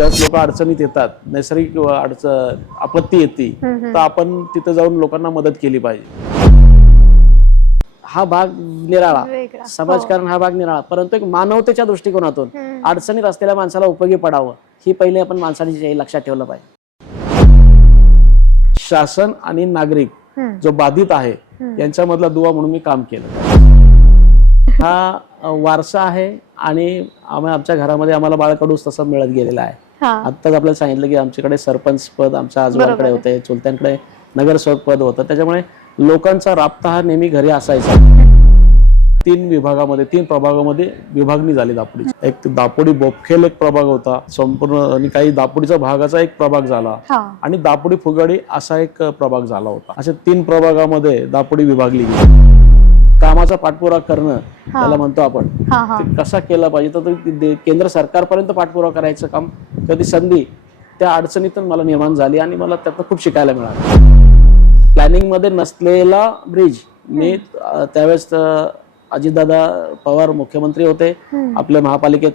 ज्यावेळेस लोक अडचणीत येतात, नैसर्गिक अडचण आपत्ती येते, तर आपण तिथे जाऊन लोकांना मदत केली पाहिजे. हा भाग निराळा, वेगळा. समाजकारण हा भाग निराळा, परंतु एक मानवतेच्या दृष्टिकोनातून अडचणीत असलेल्या माणसाला उपयोगी पडावं ही पहिले आपण माणसाने लक्षात ठेवलं पाहिजे. शासन आणि नागरिक जो बाधित आहे यांच्यामधला दुवा म्हणून मी काम केलं. हा वारसा आहे आणि आमच्या घरामध्ये आम्हाला बाळकडूच तसं मिळत गेलेला आहे. आत्ताच आपल्याला सांगितलं की आमच्याकडे सरपंच पद आमच्या आजोबांकडे होते, चुलत्यांकडे नगरसेवक पद होतं, त्याच्यामुळे लोकांचा राबता हा नेहमी घरी असायचा. 3 विभागामध्ये 3 प्रभागामध्ये विभागणी झाली दापोडीची. एक दापोडी बोपखेल एक प्रभाग होता संपूर्ण, आणि काही दापोडीचा भागाचा एक प्रभाग झाला आणि दापोडी फुगाडी असा एक प्रभाग झाला होता. अशा 3 प्रभागामध्ये दापोडी विभागली गेली. कामाचा पाठपुरावा करणं त्याला म्हणतो आपण, ते कसा केला पाहिजे तर केंद्र सरकारपर्यंत पाठपुरावा करायचं काम, कधी संधी त्या अडचणीतून मला निर्माण झाली आणि मला त्यातनं खूप शिकायला मिळालं. प्लॅनिंग मध्ये नसलेला ब्रिज मी त्यावेळेस अजितदादा पवार मुख्यमंत्री होते आपल्या महापालिकेत,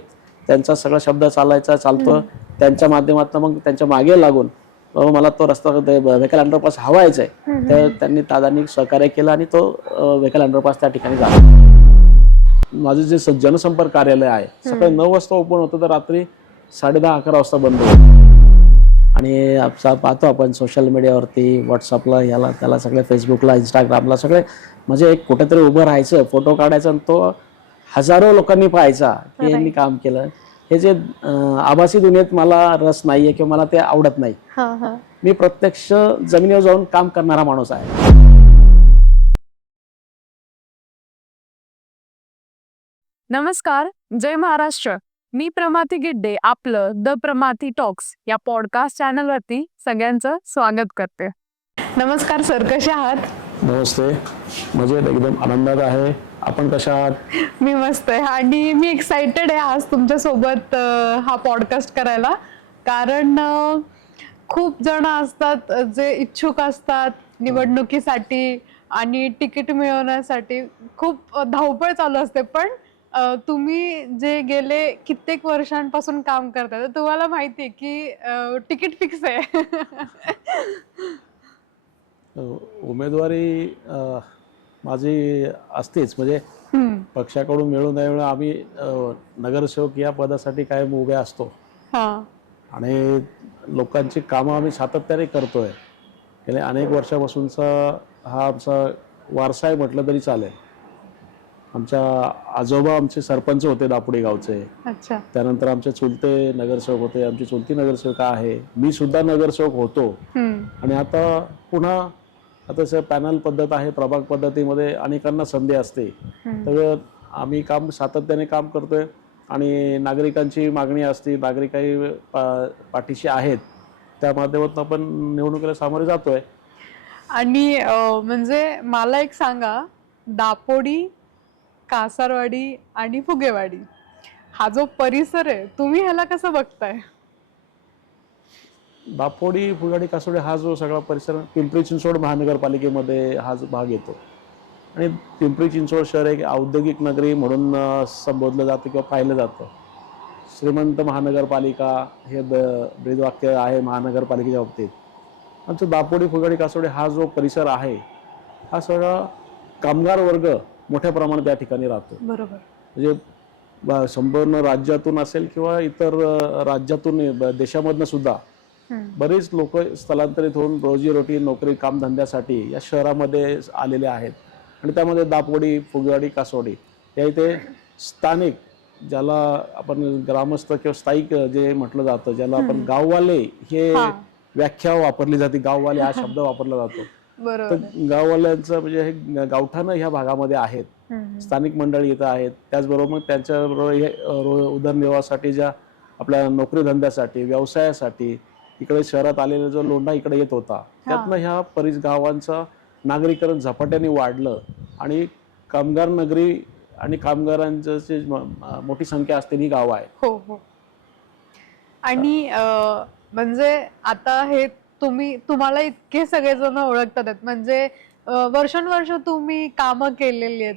त्यांचा सगळा शब्द चालतो, त्यांच्या माध्यमातून मग त्यांच्या मागे लागून मला तो रस्ता व्हेकल अंडरपास हवायचा आहे, तर त्यांनी दादांनी सहकार्य केलं आणि तो व्हेकल अंडरपास त्या ठिकाणी झाला. माझं जे जनसंपर्क कार्यालय आहे सकाळी 9 वाजता ओपन होतं तर रात्री 10:30-11 वाजता बंद होतं. आणि पाहतो आपण सोशल मीडियावरती, व्हॉट्सअपला, याला त्याला, सगळे फेसबुकला, इंस्टाग्रामला, सगळे म्हणजे एक कुठेतरी उभं राहायचं, फोटो काढायचा आणि तो हजारो लोकांनी पाहायचा की यांनी काम केलं. हे जे आभासी दुनियेत मला रस नाहीये किंवा मला ते आवडत नाही. मी प्रत्यक्ष जमिनीवर जाऊन काम करणारा माणूस आहे. नमस्कार, जय महाराष्ट्र. मी प्रमाती गिड्डे आपलं द प्रमाती टॉक्स या पॉडकास्ट चॅनलवरती सगळ्यांचं स्वागत करते. नमस्कार सर, कसे आहात? नमस्ते, मजेत, एकदम आनंदात आहे. आपण कशा आहात? मी मस्त आहे आणि मी एक्साइटेड आहे आज तुमच्या सोबत हा पॉडकास्ट करायला, कारण खूप जण असतात जे इच्छुक असतात निवडणुकीसाठी आणि तिकीट मिळवण्यासाठी, खूप धावपळ चालू असते. पण तुम्ही जे गेले कित्येक वर्षांपासून काम करताय तर तुम्हाला माहिती आहे की तिकीट फिक्स आहे. उमेदवारी माझी असतेच, म्हणजे पक्षाकडून मिळून नाही मिळून आम्ही नगरसेवक या पदासाठी कायम उभे असतो आणि लोकांची कामं आम्ही सातत्याने करतोय. गेले अनेक वर्षापासूनचा हा आमचा वारसा आहे म्हटलं तरी चालेल. आमच्या आजोबा आमचे सरपंच होते दापोडी गावचे. त्यानंतर आमचे चुलते नगरसेवक होते, आमची चुलती नगरसेविका आहे, मी सुद्धा नगरसेवक होतो. आणि आता पुन्हा आता पॅनल पद्धत आहे, प्रभाग पद्धतीमध्ये अनेकांना संधी असते, तर आम्ही काम सातत्याने काम करतोय आणि नागरिकांची मागणी असते, नागरिकही पाठीशी आहेत, त्या माध्यमातून आपण निवडणुकीला सामोरे जातोय. आणि म्हणजे मला एक सांगा, दापोडी, कासारवाडी आणि फुगेवाडी हा जो परिसर आहे, तुम्ही ह्याला कसं बघताय? दापोडी, फुगाडी, कासोडी हा जो सगळा परिसर पिंपरी चिंचवड महानगरपालिकेमध्ये हा जो भाग येतो आणि पिंपरी चिंचवड शहर एक औद्योगिक नगरी म्हणून संबोधलं जातं किंवा पाहिलं जातं. श्रीमंत महानगरपालिका हे ब्रीदवाक्य आहे महानगरपालिकेच्या बाबतीत. आमचं दापोडी, फुगाडी, कासोडी हा जो परिसर आहे हा सगळा कामगार वर्ग मोठ्या प्रमाणात या ठिकाणी राहतो. बरोबर. म्हणजे संपूर्ण राज्यातून असेल किंवा इतर राज्यातून, देशामधनं सुद्धा बरेच लोक स्थलांतरित होऊन रोजीरोटी, नोकरी, कामधंद्यासाठी या शहरामध्ये आलेले आहेत. आणि त्यामध्ये दापोडी, फुगवाडी, कासोडी या इथे स्थानिक, ज्याला आपण ग्रामस्थ किंवा स्थायिक जे म्हटलं जातं, ज्याला आपण गाववाले हे व्याख्या वापरली जाते, गाववाले हा शब्द वापरला जातो. तर गाववाल्यांचं म्हणजे हे गावठाणं ह्या भागामध्ये आहेत, स्थानिक मंडळी इथं आहेत. त्याचबरोबर मग त्यांच्याबरोबर हे उदरनिर्वाहासाठी, ज्या आपल्या नोकरी धंद्यासाठी, व्यवसायासाठी इकडे शहरात आलेला जो लोंढा इकडे येत होता, त्यातनं ह्या गावांचं नागरीकरण झपाट्याने वाढलं आणि कामगार नगरी आणि कामगारांची मोठी संख्या असलेली गाव आहे. हो हो. आणि म्हणजे आता हे तुम्हाला इतके सगळेजण ओळखतात, म्हणजे वर्षानुवर्ष तुम्ही कामं केलेली आहेत.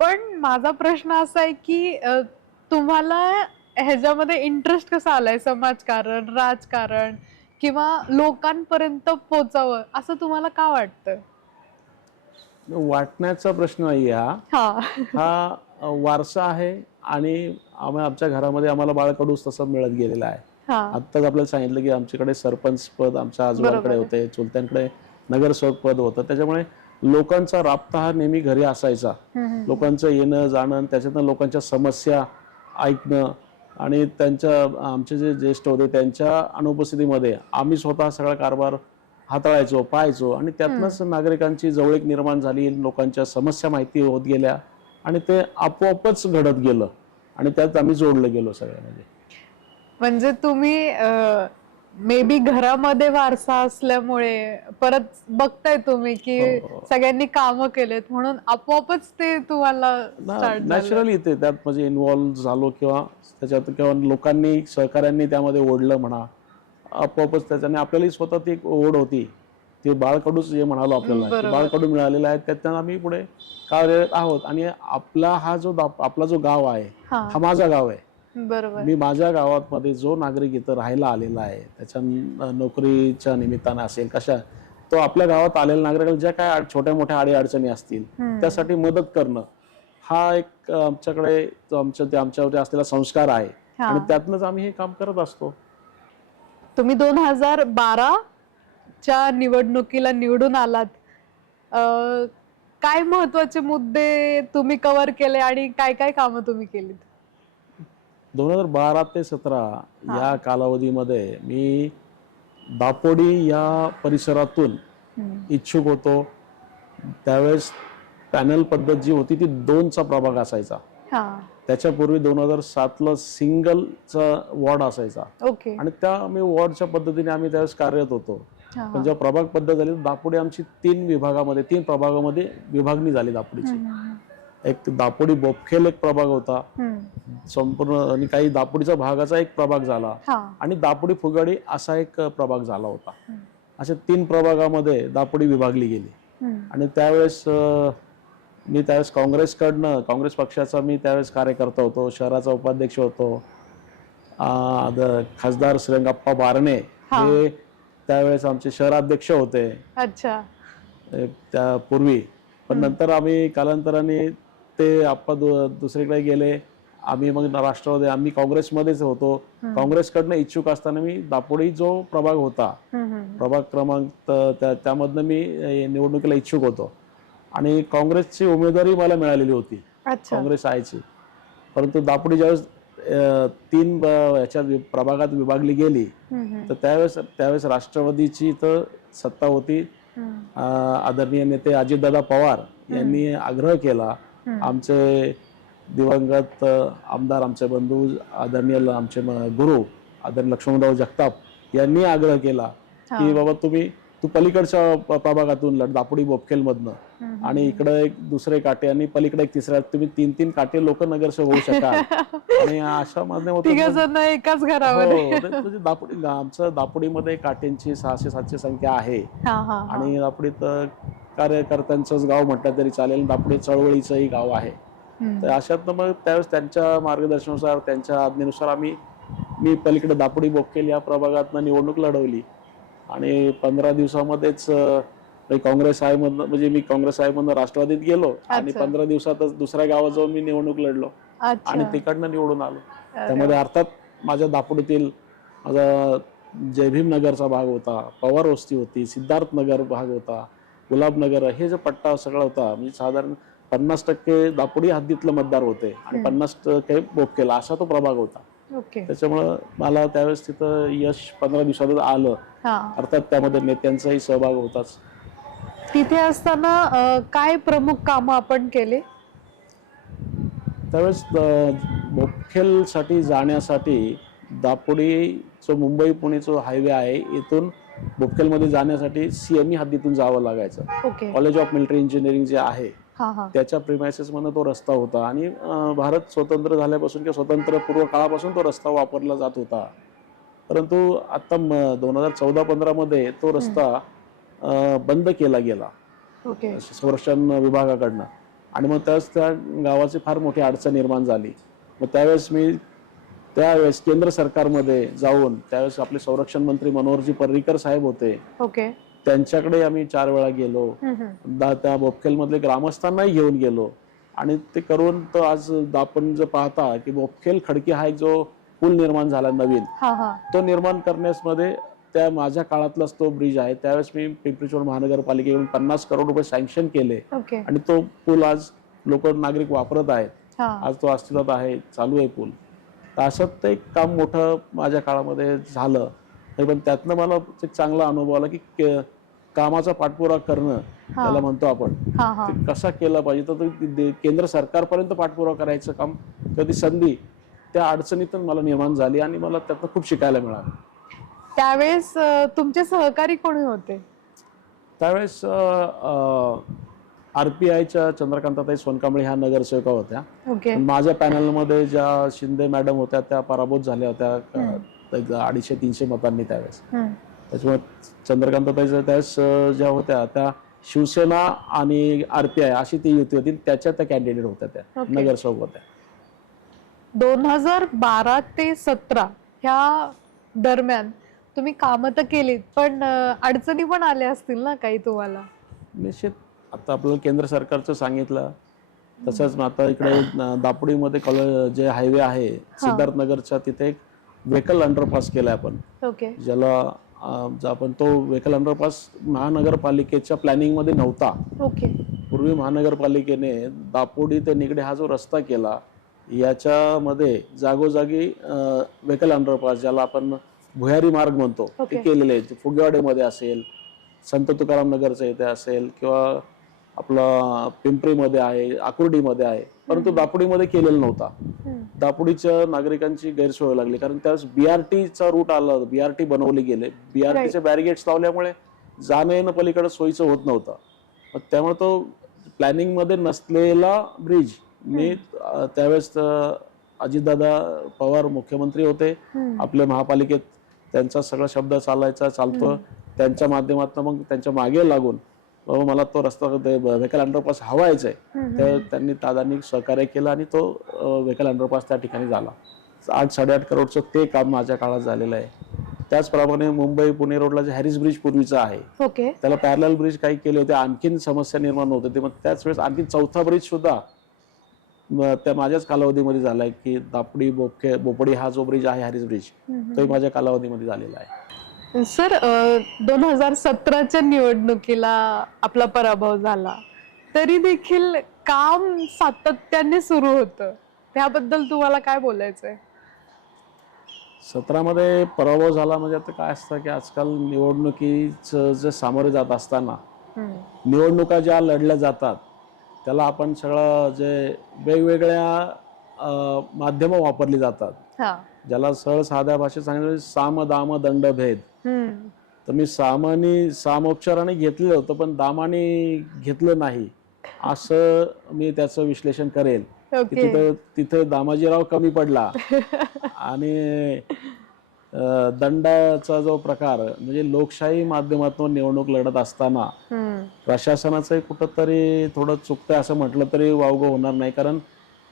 पण माझा प्रश्न असा आहे की तुम्हाला ह्याच्यामध्ये इंटरेस्ट कसा आलाय? समाजकारण, राजकारण किंवा लोकांपर्यंत पोहोचावं असं तुम्हाला का वाटतं? वाटण्याचा प्रश्न नाही हा. हा. हा वारसा आहे आणि आमच्या घरामध्ये आम्हाला बाळकडूच तसं मिळत गेलेलं आहे. हा. आत्ताच आपल्याला सांगितलं की आमच्याकडे सरपंच पद आमच्या आजोबांकडे बरोबर. होते, चुलत्यांकडे नगरसेवक पद होतं. त्याच्यामुळे लोकांचा राबता हा नेहमी घरी असायचा. लोकांचं येणं जाणं, त्याच्यातनं लोकांच्या समस्या ऐकणं आणि आमचे जे ज्येष्ठ होते त्यांच्या अनुपस्थितीमध्ये आम्ही स्वतः सगळा कारभार हाताळायचो, पाहायचो आणि त्यातनंच नागरिकांची जवळीक निर्माण झाली, लोकांच्या समस्या माहिती होत गेल्या आणि ते आपोआपच घडत गेलं आणि त्यात आम्ही जोडलं गेलो सगळ्यांमध्ये. म्हणजे तुम्ही मे बी घरामध्ये वारसा असल्यामुळे परत बघताय तुम्ही की सगळ्यांनी कामं केलेत म्हणून आपोआपच ते तुम्हाला स्टार्ट नॅचरली ते त्यात म्हणजे इन्व्हॉल्व्ह झालो किंवा त्याच्यात किंवा लोकांनी सहकार्यांनी त्यामध्ये ओढलं म्हणा, आपोआपच त्याच्याने आपल्यालाही स्वतः ती एक ओढ होती. ते बाळकडूच जे म्हणालो आपल्याला ते बाळकडू मिळालेलं आहे त्यातनं आम्ही पुढे कार्यरत आहोत आणि आपला जो गाव आहे हा माझा गाव आहे. बरोबर. मी माझ्या गावात मध्ये जो नागरिक इथं राहायला आलेला आहे त्याच्या नोकरीच्या निमित्तानं असेल कशा तो आपल्या गावात आलेल्या नागरिकांना ज्या काय छोट्या मोठ्या अडीअडचणी असतील त्यासाठी मदत करणं हा एक आमच्याकडे आमच्यावरती असलेला संस्कार आहे आणि त्यातनंच आम्ही हे काम करत असतो. तुम्ही 2012च्या निवडणुकीला निवडून आलात. काय महत्वाचे मुद्दे तुम्ही कव्हर केले आणि काय काय कामं तुम्ही केलीत? 2012 ते 17 या कालावधीमध्ये मी दापोडी या परिसरातून इच्छुक होतो. त्यावेळेस पॅनल पद्धत जी होती ती 2चा प्रभाग असायचा. त्याच्यापूर्वी 2007ला सिंगलचा वॉर्ड असायचा आणि त्या वॉर्डच्या पद्धतीने आम्ही त्यावेळेस कार्यरत होतो. पण जेव्हा प्रभाग पद्धत झाली दापोडी आमची 3 प्रभागामध्ये विभागणी झाली दापोडीची. एक दापोडी बोपखेल एक प्रभाग होता संपूर्ण आणि काही दापोडीचा भागाचा एक प्रभाग झाला आणि दापोडी फुगाडी असा एक प्रभाग झाला होता. अशा 3 प्रभागामध्ये दापोडी विभागली गेली आणि त्यावेळेस मी काँग्रेस पक्षाचा मी त्यावेळेस कार्यकर्ता होतो, शहराचा उपाध्यक्ष होतो. खासदार श्रीरंगप्पा बारणे हे त्यावेळेस आमचे शहराध्यक्ष होते. अच्छा. त्यापूर्वी पण नंतर आम्ही कालांतराने ते आप्पा दुसरीकडे गेले. आम्ही मग आम्ही काँग्रेसमध्येच होतो. काँग्रेसकडनं इच्छुक असताना मी दापोडी जो प्रभाग होता प्रभाग क्रमांक त्यामधनं मी निवडणुकीला इच्छुक होतो आणि काँग्रेसची उमेदवारी मला मिळालेली होती. काँग्रेस आयची. परंतु दापोडी ज्यावेळेस 3 प्रभागात विभागली गेली तर त्यावेळेस राष्ट्रवादीची तर सत्ता होती. आदरणीय नेते अजितदादा पवार यांनी आग्रह केला. आमचे दिवंगत आमदार आमचे बंधू आदरणीय आमचे गुरु आदरणीय लक्ष्मणराव जगताप यांनी आग्रह केला की बाबा तू पलीकडच्या प्रभागातून लढ दापोडी बोपखेलमधनं आणि इकडं एक दुसरे काटे आणि पलीकडे एक तिसऱ्या तुम्ही 3 काटे लोक नगरसेवक होऊ शकाल आणि अशा माध्यमातून एकाच घरामध्ये आमचं दापोडीमध्ये काटेंची 600-700 संख्या आहे आणि दापोडीत कार्यकर्त्यांचंच गाव म्हटलं तरी चालेल. दापोडी चळवळीचंही गाव आहे. तर अशातनं मग त्यावेळेस त्यांच्या मार्गदर्शनानुसार त्यांच्या आज्ञेनुसार मी पलीकडे दापोडी बोपखेल या प्रभागातनं निवडणूक लढवली आणि 15 दिवसामध्येच काँग्रेस आयमधनं म्हणजे मी काँग्रेस आयमधनं राष्ट्रवादीत गेलो आणि 15 दिवसातच दुसऱ्या गावात जाऊन मी निवडणूक लढलो आणि तिकडनं निवडून आलो. त्यामध्ये अर्थात माझ्या दापोडीतील माझा जयभीम नगरचा भाग होता, पवार वस्ती होती, सिद्धार्थ नगर भाग होता, गुलाबनगर हे जो पट्टा सगळा होता म्हणजे साधारण 50% दापोडी हद्दीतलं मतदार होते आणि 50% बोपखेल असा तो प्रभाग होता. त्याच्यामुळं मला त्यावेळेस तिथं यश 15 दिवसातच आलं. अर्थात त्यामध्ये नेत्यांचाही सहभाग होताच. तिथे असताना काय प्रमुख कामं आपण केले? त्यावेळेस बोपखेलसाठी जाण्यासाठी दापोडी जो मुंबई पुणे जो हायवे आहे इथून बोपखेलमध्ये जाण्यासाठी CME हद्दीतून जावं लागायचं. कॉलेज ऑफ मिलिटरी इंजिनिअरिंग जे आहे त्याच्या प्रिमायसेस मधनं तो रस्ता होता आणि भारत स्वतंत्र झाल्यापासून किंवा स्वतंत्र पूर्व काळापासून तो रस्ता वापरला जात होता. परंतु आता 2014-15 मध्ये तो रस्ता बंद केला गेला संरक्षण विभागाकडनं आणि मग त्यावेळेस त्या गावाची फार मोठी अडचण निर्माण झाली. मग त्यावेळेस मी त्यावेळेस केंद्र सरकारमध्ये जाऊन त्यावेळेस आपले संरक्षण मंत्री मनोहरजी पर्रिकर साहेब होते. ओके. त्यांच्याकडे आम्ही 4 वेळा गेलो. त्या बोपखेल मधले ग्रामस्थांनाही घेऊन गेलो आणि ते करून तो आज आपण जर पाहता की बोपखेल खडकी हा एक जो पूल निर्माण झाला नवीन, तो निर्माण करण्यामध्ये त्या माझ्या काळातलाच तो ब्रिज आहे. त्यावेळेस मी पिंपरी चिंचवड महानगरपालिकेकडून 50 करोड रुपये सँक्शन केले आणि तो पूल आज लोक नागरिक वापरत आहेत. आज तो अस्तित्वात आहे, चालू आहे पूल. तर असं ते एक काम मोठं माझ्या काळामध्ये झालं. पण त्यातनं मला एक चांगला अनुभव आला की कामाचा पाठपुरावा करणं त्याला म्हणतो आपण, ते कसा केला पाहिजे. तर केंद्र सरकारपर्यंत पाठपुरावा करायचं काम, कधी संधी त्या अडचणीतून मला निर्माण झाली आणि मला त्यातनं खूप शिकायला मिळालं. त्यावेळेस तुमचे सहकारी कोणी होते? त्यावेळेस RPIच्या चंद्रकांताताई सोनकांबळे ह्या नगरसेविका होत्या. माझ्या पॅनलमध्ये ज्या शिंदे मॅडम होत्या त्या पराभूत झाल्या होत्या 250-300 मतांनी त्यावेळेस. त्याच्यामुळे चंद्रकांताताईच्या त्यावेळेस ज्या होत्या त्या शिवसेना आणि RPI अशी ती युती होती, त्याच्या त्या कॅन्डिडेट होत्या, त्या नगरसेवक होत्या. 2012 ते 17 ह्या दरम्यान तुम्ही कामं तर केलीत, पण अडचणी पण आल्या असतील ना काही तुम्हाला? निश्चित. आता आपल्याला केंद्र सरकारचं सांगितलं तसंच आता इकडे दापोडीमध्ये जे हायवे आहे सिद्धार्थनगरच्या तिथे एक व्हेकल अंडरपास केलाय आपण. ज्याला आपण तो व्हेकल अंडरपास महानगरपालिकेच्या प्लॅनिंग मध्ये नव्हता. पूर्वी महानगरपालिकेने दापोडी ते निगडे हा जो रस्ता केला याच्यामध्ये जागोजागी व्हेकल अंडरपास ज्याला आपण भुयारी मार्ग म्हणतो ते केलेले आहेत. फुगेवाडीमध्ये असेल, संत तुकाराम नगरच्या इथे असेल किंवा आपला पिंपरीमध्ये आहे, आकुर्डीमध्ये आहे, परंतु दापोडीमध्ये केलेला नव्हता. दापोडीच्या नागरिकांची गैरसोय व्हायला लागली कारण त्यावेळेस BRTचा रूट आला, BRT बनवले गेले. BRTचे बॅरिगेट्स लावल्यामुळे जाणं येणं पलीकडे सोयीचं होत नव्हतं. त्यामुळे तो प्लॅनिंग मध्ये नसलेला ब्रिज मी त्यावेळेस अजितदादा पवार मुख्यमंत्री होते आपल्या महापालिकेत, त्यांचा सगळा शब्द चालतो. त्यांच्या माध्यमातून मग त्यांच्या मागे लागून बाबा मला तो रस्ता व्हेकल अंडरपास हवायचा आहे, तर त्यांनी दादांनी सहकार्य केलं आणि तो व्हेकल अंडरपास त्या ठिकाणी झाला. 8-8.5 करोडचं ते काम माझ्या काळात झालेलं आहे. त्याचप्रमाणे मुंबई पुणे रोडला जे हॅरिस ब्रिज पूर्वीचा आहे त्याला पॅरलल ब्रिज काही केले होते, आणखीन समस्या निर्माण होत होती. मग त्याच वेळेस आणखी 4था ब्रिज सुद्धा त्या माझ्याच कालावधीमध्ये झालाय की दापोडी बोपडी हा जो ब्रिज आहे हॅरिस ब्रिज तो माझ्या कालावधीमध्ये झालेला आहे. सर 2017च्या निवडणुकीला आपला पराभव झाला तरी देखील काम सातत्याने सुरू होतं, त्याबद्दल तुम्हाला काय बोलायचंय? 17 मध्ये पराभव झाला म्हणजे आता काय असतं की आजकाल निवडणुकीचं जे सामोरे जात असताना निवडणुका ज्या लढल्या जातात त्याला आपण सगळं जे वेगवेगळ्या माध्यमं वापरली जातात, ज्याला सरळ साध्या भाषेत सांगितलं साम दाम दंड भेद. तर मी सामोच्चाराने घेतलेलं होतं पण दामाने घेतलं नाही असं मी त्याचं विश्लेषण करेल. तिथे दामाजीराव कमी पडला आणि दंडाचा जो प्रकार म्हणजे लोकशाही माध्यमातून निवडणूक लढत असताना प्रशासनाचं कुठंतरी थोडं चुकतंय असं म्हटलं तरी वावगं होणार नाही. कारण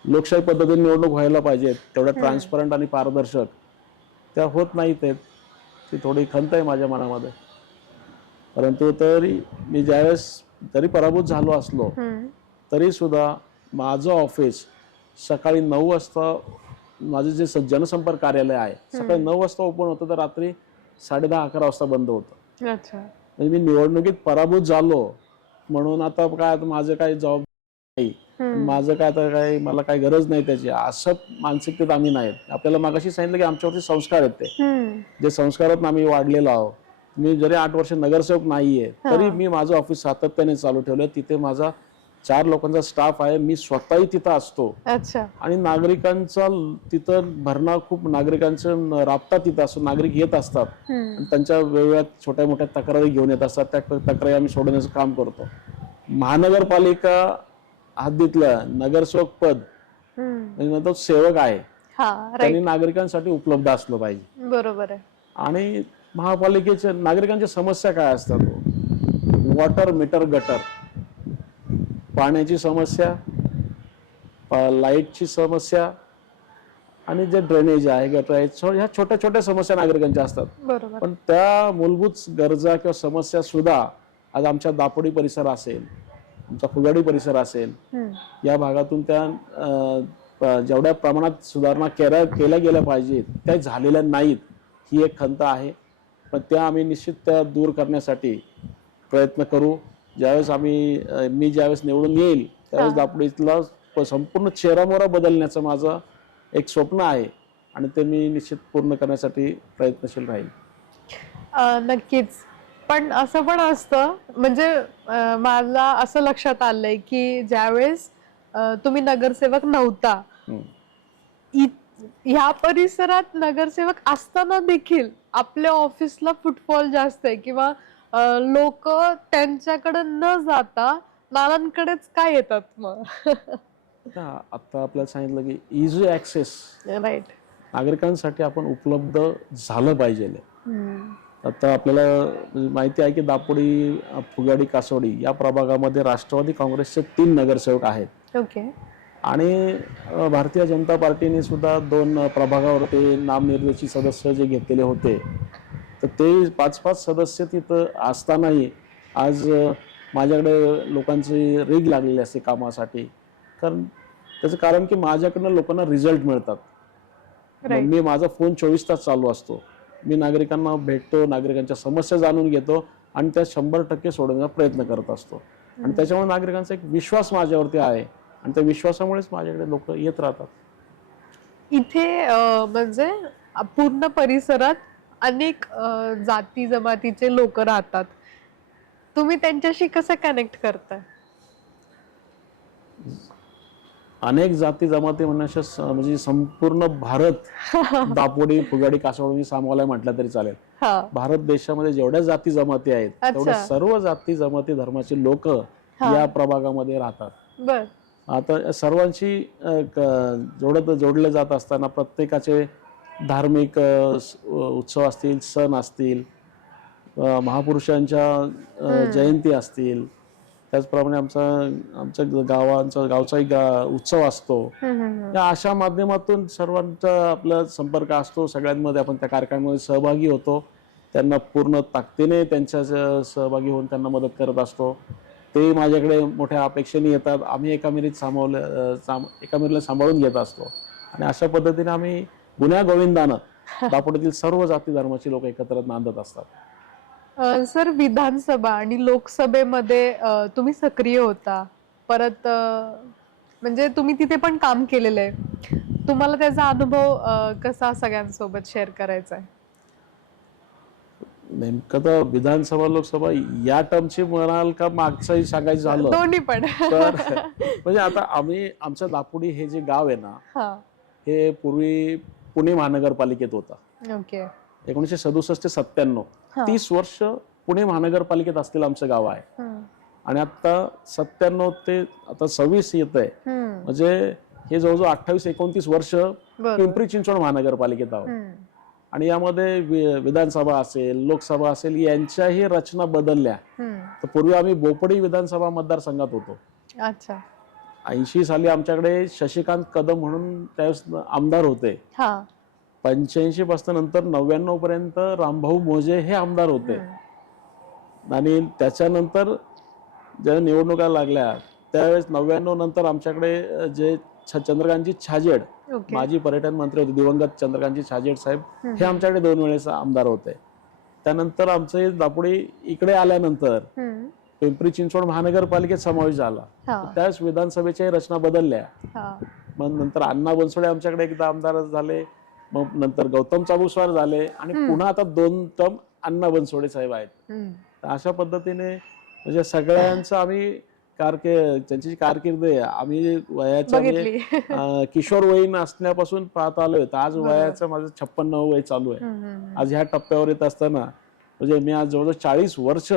लोकशाही पद्धतीने निवडणूक व्हायला पाहिजे, तेवढ्या ट्रान्सपरंट आणि पारदर्शक त्या होत नाहीत. ती थोडी खंत आहे माझ्या मनामध्ये. परंतु तरी मी ज्यावेळेस जरी पराभूत झालो असलो तरी सुद्धा माझं ऑफिस सकाळी 9 वाजता माझं जे जनसंपर्क कार्यालय आहे सकाळी 9 वाजता ओपन होतं तर रात्री 10:30-11 वाजता बंद होतं. म्हणजे मी निवडणुकीत पराभूत झालो म्हणून आता काय माझं काही जबाबदारी नाही, माझं काय आता काय मला काही गरज नाही त्याची असं मानसिकतेत आम्ही नाहीत. आपल्याला मागाशी सांगितलं की आमच्यावरती संस्कार आहेत, ते जे संस्कारात आम्ही वाढलेलो आहोत. मी जरी 8 वर्ष नगरसेवक नाहीये तरी मी माझं ऑफिस सातत्याने चालू ठेवलं. तिथे माझा 4 लोकांचा स्टाफ आहे, मी स्वतःही तिथं असतो आणि नागरिकांचा तिथं भरणा खूप नागरिकांचा राबता तिथं असतो. नागरिक येत असतात त्यांच्या वेगवेगळ्या छोट्या मोठ्या तक्रारी घेऊन येत असतात, त्या तक्रारी आम्ही सोडवण्याचं काम करतो. महानगरपालिका हद्दीतलं नगरसेवक पद म्हणजे तो सेवक आहे, त्यांनी नागरिकांसाठी उपलब्ध असलं पाहिजे. बरोबर आहे. आणि महापालिकेच्या नागरिकांच्या समस्या काय असतात? वॉटर मीटर, गटर, पाण्याची समस्या, लाईटची समस्या आणि जे ड्रेनेज आहे, गटर आहे, ह्या छोट्या छोट्या समस्या नागरिकांच्या असतात. बरोबर. पण त्या मूलभूत गरजा किंवा समस्या सुद्धा आज आमच्या दापोडी परिसर असेल, आमचा फुगाडी परिसर असेल, या भागातून त्या जेवढ्या प्रमाणात सुधारणा केल्या गेल्या पाहिजेत त्या झालेल्या नाहीत, ही एक खंत आहे. पण त्या आम्ही निश्चित त्या दूर करण्यासाठी प्रयत्न करू. ज्यावेळेस मी ज्यावेळेस निवडून येईल त्यावेळेस दापोडीतला संपूर्ण चेहरामोहरा बदलण्याचं माझं एक स्वप्न आहे आणि ते मी निश्चित पूर्ण करण्यासाठी प्रयत्नशील राहील. नक्कीच. पण असं पण असतं, म्हणजे मला असं लक्षात आलंय की ज्यावेळेस तुम्ही नगरसेवक नव्हता, ह्या परिसरात नगरसेवक असताना देखील आपल्या ऑफिसला फुटफॉल जास्त आहे किंवा लोक त्यांच्याकडे न जाता नानांकडेच का येतात मग? आता आपल्याला सांगितलं की इझी ऍक्सेस राईट नागरिकांसाठी आपण उपलब्ध झालं पाहिजे. आता आपल्याला माहिती आहे की दापोडी, फुगाडी, कासोडी या प्रभागामध्ये राष्ट्रवादी काँग्रेसचे 3 नगरसेवक आहेत. ओके. आणि भारतीय जनता पार्टीने सुद्धा 2 प्रभागावरती नामनिर्देशित सदस्य जे घेतलेले होते, तर ते 5-5 सदस्य तिथं असतानाही आज माझ्याकडे लोकांची रीग लागलेली असते कामासाठी. कारण त्याचं कारण की माझ्याकडनं लोकांना रिझल्ट मिळतात. मी माझा फोन 24 तास चालू असतो. मी नागरिकांना भेटतो, नागरिकांच्या समस्या जाणून घेतो आणि त्या 100% सोडवण्याचा प्रयत्न करत असतो. आणि त्याच्यामुळे नागरिकांचा एक विश्वास माझ्यावरती आहे आणि त्या विश्वासामुळेच माझ्याकडे लोक येत राहतात. इथे म्हणजे पूर्ण परिसरात अनेक जाती जमातीचे लोक राहतात. तुम्ही त्यांच्याशी कसं कनेक्ट करताय? अनेक जाती जमाती म्हणण्याच्या म्हणजे संपूर्ण भारत दापोडी, फुगाडी, कासोडी सामावला म्हटलं तरी चालेल. भारत देशामध्ये जेवढ्या जाती जमाती आहेत तेवढ्या सर्व जाती जमाती धर्माचे लोक या प्रभागामध्ये राहतात. आता सर्वांशी जोडले जात असताना प्रत्येकाचे धार्मिक उत्सव असतील, सण असतील, महापुरुषांच्या जयंती असतील, त्याचप्रमाणे आमच्या गावचाही उत्सव असतो. या अशा माध्यमातून सर्वांचा आपला संपर्क असतो. सगळ्यांमध्ये आपण त्या कार्यक्रमामध्ये सहभागी होतो. त्यांना पूर्ण ताकदीने त्यांच्या सहभागी होऊन त्यांना मदत करत असतो. ते माझ्याकडे मोठ्या अपेक्षेने येतात. आम्ही एकामेकाला सांभाळून घेत असतो आणि अशा पद्धतीने आम्ही गुन्ह्या गोविंदानं दापोडीतील सर्व जाती धर्माची लोक एकत्र नांदत असतात. सर, विधानसभा आणि लोकसभेमध्ये तुम्ही सक्रिय होता. परत म्हणजे तुम्ही तिथे पण काम केलेलं आहे. तुम्हाला त्याचा अनुभव कसा सगळ्यांसोबत शेअर करायचा आहे? नेमकं तर विधानसभा लोकसभा या टर्मची म्हणाल का मागचंही सांगायचं झालं? दोन्ही पण. तर म्हणजे आता आमचं दापोडी हे जे गाव आहे ना, हे पूर्वी पुणे महानगरपालिकेत होतं. ओके. 1967 ते 97 30 वर्ष पुणे महानगरपालिकेत असलेलं आमचं गाव आहे. आणि आता 97 ते आता 26 येत आहे, म्हणजे हे जवळजवळ 28-29 वर्ष पिंपरी चिंचवड महानगरपालिकेत आहोत. आणि यामध्ये विधानसभा असेल, लोकसभा असेल, यांच्याही रचना बदलल्या. तर पूर्वी आम्ही बोपडी विधानसभा मतदारसंघात होतो. अच्छा. 80 साली आमच्याकडे शशिकांत कदम म्हणून त्यावेळेस आमदार होते. 85 पासून नंतर 99 पर्यंत रामभाऊ मोजे हे आमदार होते. आणि त्याच्यानंतर ज्या निवडणुका लागल्या त्यावेळेस 99 नंतर आमच्याकडे जे चंद्रकांतजी छाजेड, माजी पर्यटन मंत्री होते, दिवंगत चंद्रकांतजी छाजेड साहेब, हे आमच्याकडे 2 वेळेस आमदार होते. त्यानंतर आमचे दापोडी इकडे आल्यानंतर पिंपरी चिंचवड महानगरपालिकेत समावेश झाला. त्यावेळेस विधानसभेच्या रचना बदलल्या. मग नंतर अण्णा बनसोडे आमच्याकडे एकदा आमदार झाले, मग नंतर गौतम चाबुकस्वार झाले आणि पुन्हा आता 2 टर्म अण्णा बनसोडे साहेब आहेत. अशा पद्धतीने म्हणजे सगळ्यांचं आम्ही त्यांची कारकीर्द आम्ही वयाच्या किशोर वयीन असण्यापासून पाहत आलोय. आज वयाचं माझं 56वं वय चालू आहे. आज ह्या टप्प्यावर येत असताना म्हणजे मी आज जवळजवळ 40 वर्ष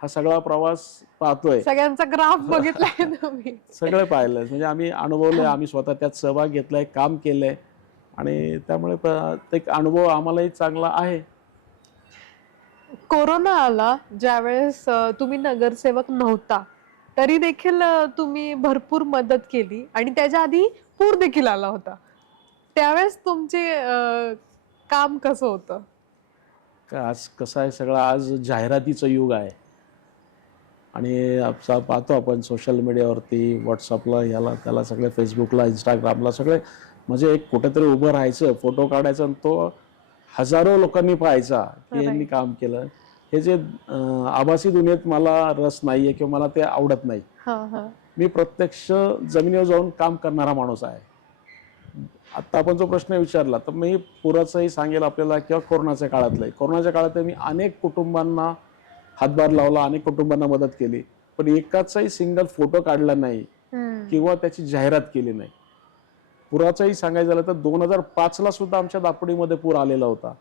हा सगळा प्रवास पाहतोय. सगळ्यांचा ग्राफ बघितलाय तुम्ही? सगळं पाहिलंय, म्हणजे आम्ही अनुभवलंय, आम्ही स्वतः त्यात सहभाग घेतलाय, काम केलंय आणि त्यामुळे एक अनुभव आम्हालाही चांगला आहे. कोरोना आला ज्यावेळेस तुम्ही नगरसेवक नव्हता, तरी देखील तुम्ही भरपूर मदत केली आणि त्याच्या आधी पूर देखील आला होता. त्यावेळेस तुमचे काम कसं होतं? आज कसं आहे, सगळं आज जाहिरातीचं युग आहे आणि पाहतो आपण सोशल मीडियावरती, व्हॉट्सअपला, याला त्याला, सगळे फेसबुकला, इंस्टाग्रामला, सगळे म्हणजे एक कुठेतरी उभं राहायचं, फोटो काढायचा आणि तो हजारो लोकांनी पाहायचा की यांनी काम केलं. हे जे आभासी दुनियेत मला रस नाहीये किंवा मला ते आवडत नाही. मी प्रत्यक्ष जमिनीवर जाऊन काम करणारा माणूस आहे. आता आपण जो प्रश्न विचारला तर मी पुराचंही सांगेल आपल्याला किंवा कोरोनाच्या काळातलंही. कोरोनाच्या काळात मी अनेक कुटुंबांना हातभार लावला, अनेक कुटुंबांना मदत केली, पण एकाचाही सिंगल फोटो काढला नाही किंवा त्याची जाहिरात केली नाही. पुराचंही सांगायचं झालं तर 2005 ला सुद्धा आमच्या दापोडीमध्ये पूर आलेला होता.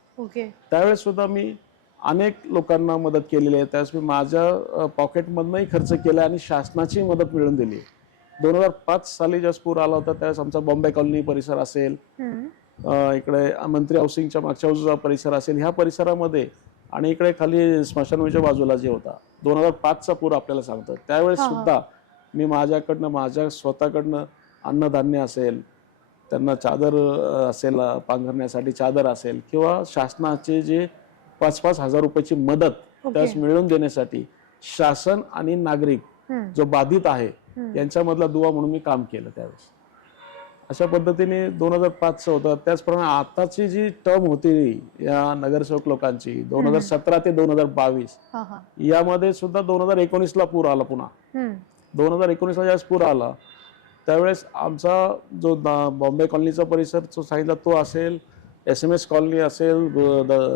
त्यावेळेस सुद्धा मी अनेक लोकांना मदत केलेली आहे. त्यावेळेस मी माझ्या पॉकेटमधनंही खर्च केला आणि शासनाची मदत मिळवून दिली. 2005 साली ज्यावेळेस पूर आला होता त्यावेळेस आमचा बॉम्बे कॉलनी परिसर असेल, इकडे मंत्री हाऊसिंगच्या मागच्या बाजूचा परिसर असेल, ह्या परिसरामध्ये आणि इकडे खाली स्मशानभूमीच्या बाजूला जे होता 2005चा पूर आपल्याला सांगतो, त्यावेळेस सुद्धा मी माझ्या स्वतःकडनं अन्नधान्य असेल, त्यांना चादर असेल, पांघरण्यासाठी चादर असेल, किंवा शासनाचे जे 5-5 हजार रुपयाची मदत त्यास मिळवून देण्यासाठी शासन आणि नागरिक जो बाधित आहे यांच्यामधला दुवा म्हणून मी काम केलं त्यावेळेस. अशा पद्धतीने 2005चं होतं. त्याचप्रमाणे आताची जी टर्म होती या नगरसेवक लोकांची 2017 ते 2022, यामध्ये सुद्धा 2019ला पूर आला. पुन्हा 2019ला ज्यावेळेस पूर आला त्यावेळेस आमचा जो बॉम्बे कॉलनीचा परिसर जो सांगितला तो असेल, SMS कॉलनी असेल,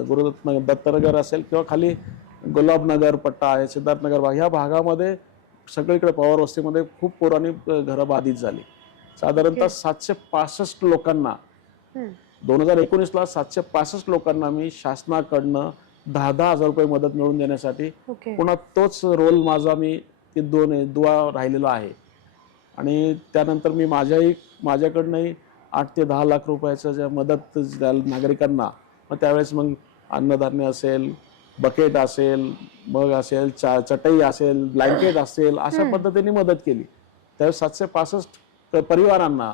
गुरुदत्त दत्तनगर असेल, किंवा खाली गुलाबनगर पट्टा आहे, सिद्धार्थनगर भाग, ह्या भागामध्ये सगळीकडे पवार वस्तीमध्ये खूप पुराणी घरं बाधित झाली. साधारणतः 765 लोकांना 2019ला 765 लोकांना मी शासनाकडनं 10-10 हजार रुपये मदत मिळवून देण्यासाठी पुन्हा तोच रोल माझा मी ते दुवा राहिलेला आहे. आणि त्यानंतर मी माझ्याकडनंही 8 ते 10 लाख रुपयाचं ज्या मदत नागरिकांना, मग त्यावेळेस मग अन्नधान्य असेल, बकेट असेल, मग असेल, चटई असेल, ब्लँकेट असेल, अशा पद्धतीने मदत केली. त्यावेळेस 765 परिवारांना,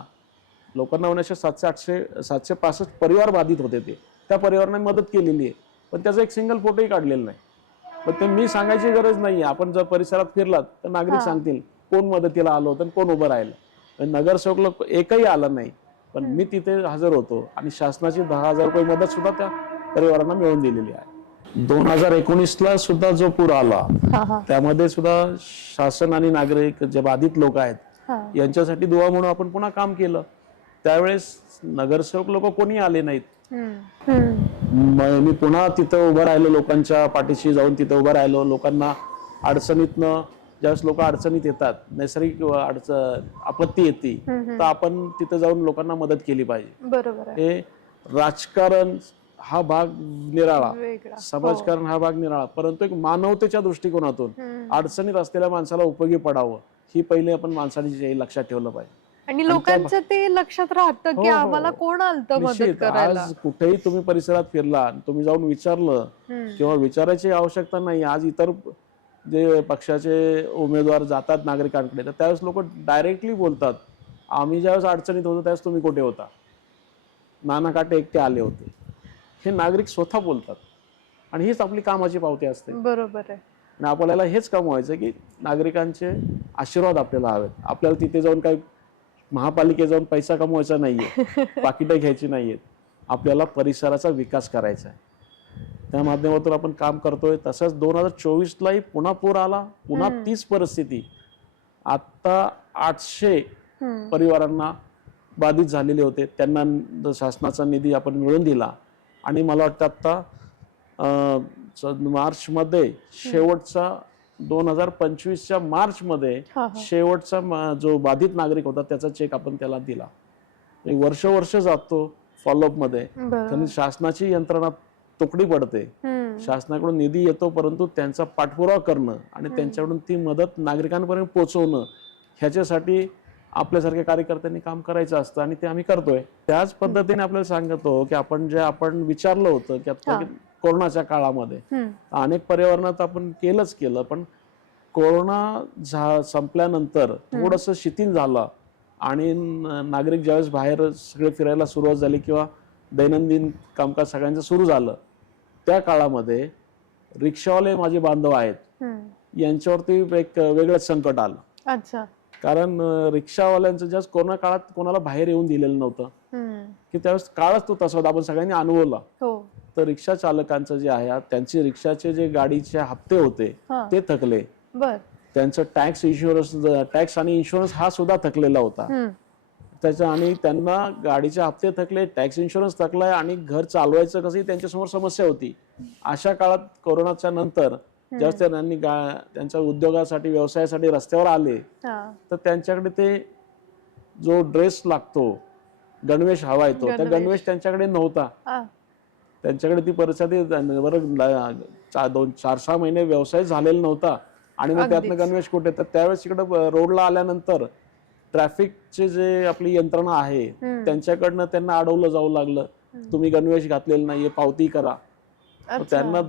लोकांना होण्याचे 765 परिवार बाधित होते, त्या परिवारांना मदत केलेली आहे. पण त्याचा एक सिंगल फोटोही काढलेला नाही. पण ते मी सांगायची गरज नाही. आपण जर परिसरात फिरलात तर नागरिक सांगतील कोण मदतीला आलं होतं, कोण उभं राहिलं. नगरसेवक लोक एकही आलं नाही, पण मी तिथे हजर होतो आणि शासनाची 10 हजार रुपये मदत सुद्धा त्या परिवारांना मिळवून दिलेली आहे. 2019ला सुद्धा जो पूर आला त्यामध्ये सुद्धा शासन आणि नागरिक जे बाधित लोक आहेत यांच्यासाठी दुवा म्हणून आपण पुन्हा काम केलं. त्यावेळेस नगरसेवक लोक कोणी आले नाहीत. मी पुन्हा तिथं उभं राहिलो, लोकांच्या पाठीशी जाऊन तिथं उभं राहिलो. लोकांना अडचणीतनं, ज्यावेळेस लोक अडचणीत येतात, नैसर्गिक आपत्ती येते, तर आपण तिथं जाऊन लोकांना मदत केली पाहिजे. बरोबर. हे राजकारण हा भाग निराळा, समाजकारण हा भाग निराळा, परंतु एक मानवतेच्या दृष्टिकोनातून अडचणीत असलेल्या माणसाला उपयोगी पडावं ही पहिले आपण माणसाने लक्षात ठेवलं पाहिजे. आणि लोकांचं ते लक्षात राहतं की आम्हाला कोण आलतं मदत करायला. आज कुठेही तुम्ही परिसरात फिरला, तुम्ही जाऊन विचारलं किंवा विचारायची आवश्यकता नाही. आज इतर जे पक्षाचे उमेदवार जातात नागरिकांकडे तर त्यावेळेस लोक डायरेक्टली बोलतात, आम्ही ज्यावेळेस अडचणीत होतो त्यावेळेस तुम्ही कुठे होता, नाना काटे एकटे आले होते. हे नागरिक स्वतः बोलतात आणि हीच आपली कामाची पावती असते. बरोबर आहे. आणि आपल्याला हेच कमवायचं की नागरिकांचे आशीर्वाद आपल्याला हवेत. आपल्याला तिथे जाऊन काही महापालिकेत जाऊन पैसा कमवायचा नाहीये, पाकिटं घ्यायची नाहीयेत. आपल्याला परिसराचा विकास करायचा आहे, त्या माध्यमातून आपण काम करतोय. तसंच 2024लाही पुन्हा पूर आला, पुन्हा तीच परिस्थिती. आता 800 परिवारांना बाधित झालेले होते, त्यांना शासनाचा निधी आपण मिळवून दिला. आणि मला वाटतं आता मार्चमध्ये शेवटचा 2025च्या मार्चमध्ये शेवटचा जो बाधित नागरिक होता त्याचा चेक आपण त्याला दिला. एक वर्ष जातो फॉलोअप मध्ये, कारण शासनाची यंत्रणा तुकडी पडते, शासनाकडून निधी येतो, परंतु त्यांचा पाठपुरावा करणं आणि त्यांच्याकडून ती मदत नागरिकांपर्यंत पोहोचवणं ह्याच्यासाठी आपल्यासारख्या कार्यकर्त्यांनी काम करायचं असतं आणि ते आम्ही करतोय. त्याच पद्धतीने आपल्याला सांगतो की आपण विचारलं होतं की आता कोरोनाच्या काळामध्ये अनेक परिवारात आपण केलं, पण कोरोना संपल्यानंतर थोडंसं शिथिल झालं आणि नागरिक ज्यावेळेस बाहेर सगळे फिरायला सुरुवात झाली किंवा दैनंदिन कामकाज सगळ्यांचं सुरू झालं, त्या काळामध्ये रिक्षावाले माझे बांधव आहेत यांच्यावरती एक वेगळंच संकट आलं. अच्छा. कारण रिक्षावाल्यांचं ज्यावेळेस कोरोना काळात कोणाला बाहेर येऊन दिलेलं नव्हतं, की त्यावेळेस काळच तो तसा होता, आपण सगळ्यांनी अनुभवला. तर रिक्षा चालकांचं जे आहे त्यांचे रिक्षाचे जे गाडीचे हप्ते होते ते थकले. त्यांचं टॅक्स आणि इन्शुरन्स हा सुद्धा थकलेला होता त्याच्या, आणि त्यांना गाडीचे हप्ते थकले, टॅक्स इन्शुरन्स थकलाय, आणि घर चालवायचं कसं त्यांच्यासमोर समस्या होती. अशा काळात कोरोनाच्या नंतर ज्यावेळेस त्यांनी त्यांच्या उद्योगासाठी व्यवसायासाठी रस्त्यावर आले, तर त्यांच्याकडे ते जो ड्रेस लागतो, गणवेश हवा येतो, त्या गणवेश त्यांच्याकडे नव्हता. त्यांच्याकडे ती परिस्थिती बरं 4-6 महिने व्यवसाय झालेला नव्हता, आणि मग त्यातनं गणवेश कुठे. तर त्यावेळेस इकडे रोडला आल्यानंतर ट्रॅफिकचे जे आपली यंत्रणा आहे त्यांच्याकडनं त्यांना अडवलं जाऊ लागलं, तुम्ही गणवेश घातलेला नाहीये, पावती करा. त्यांना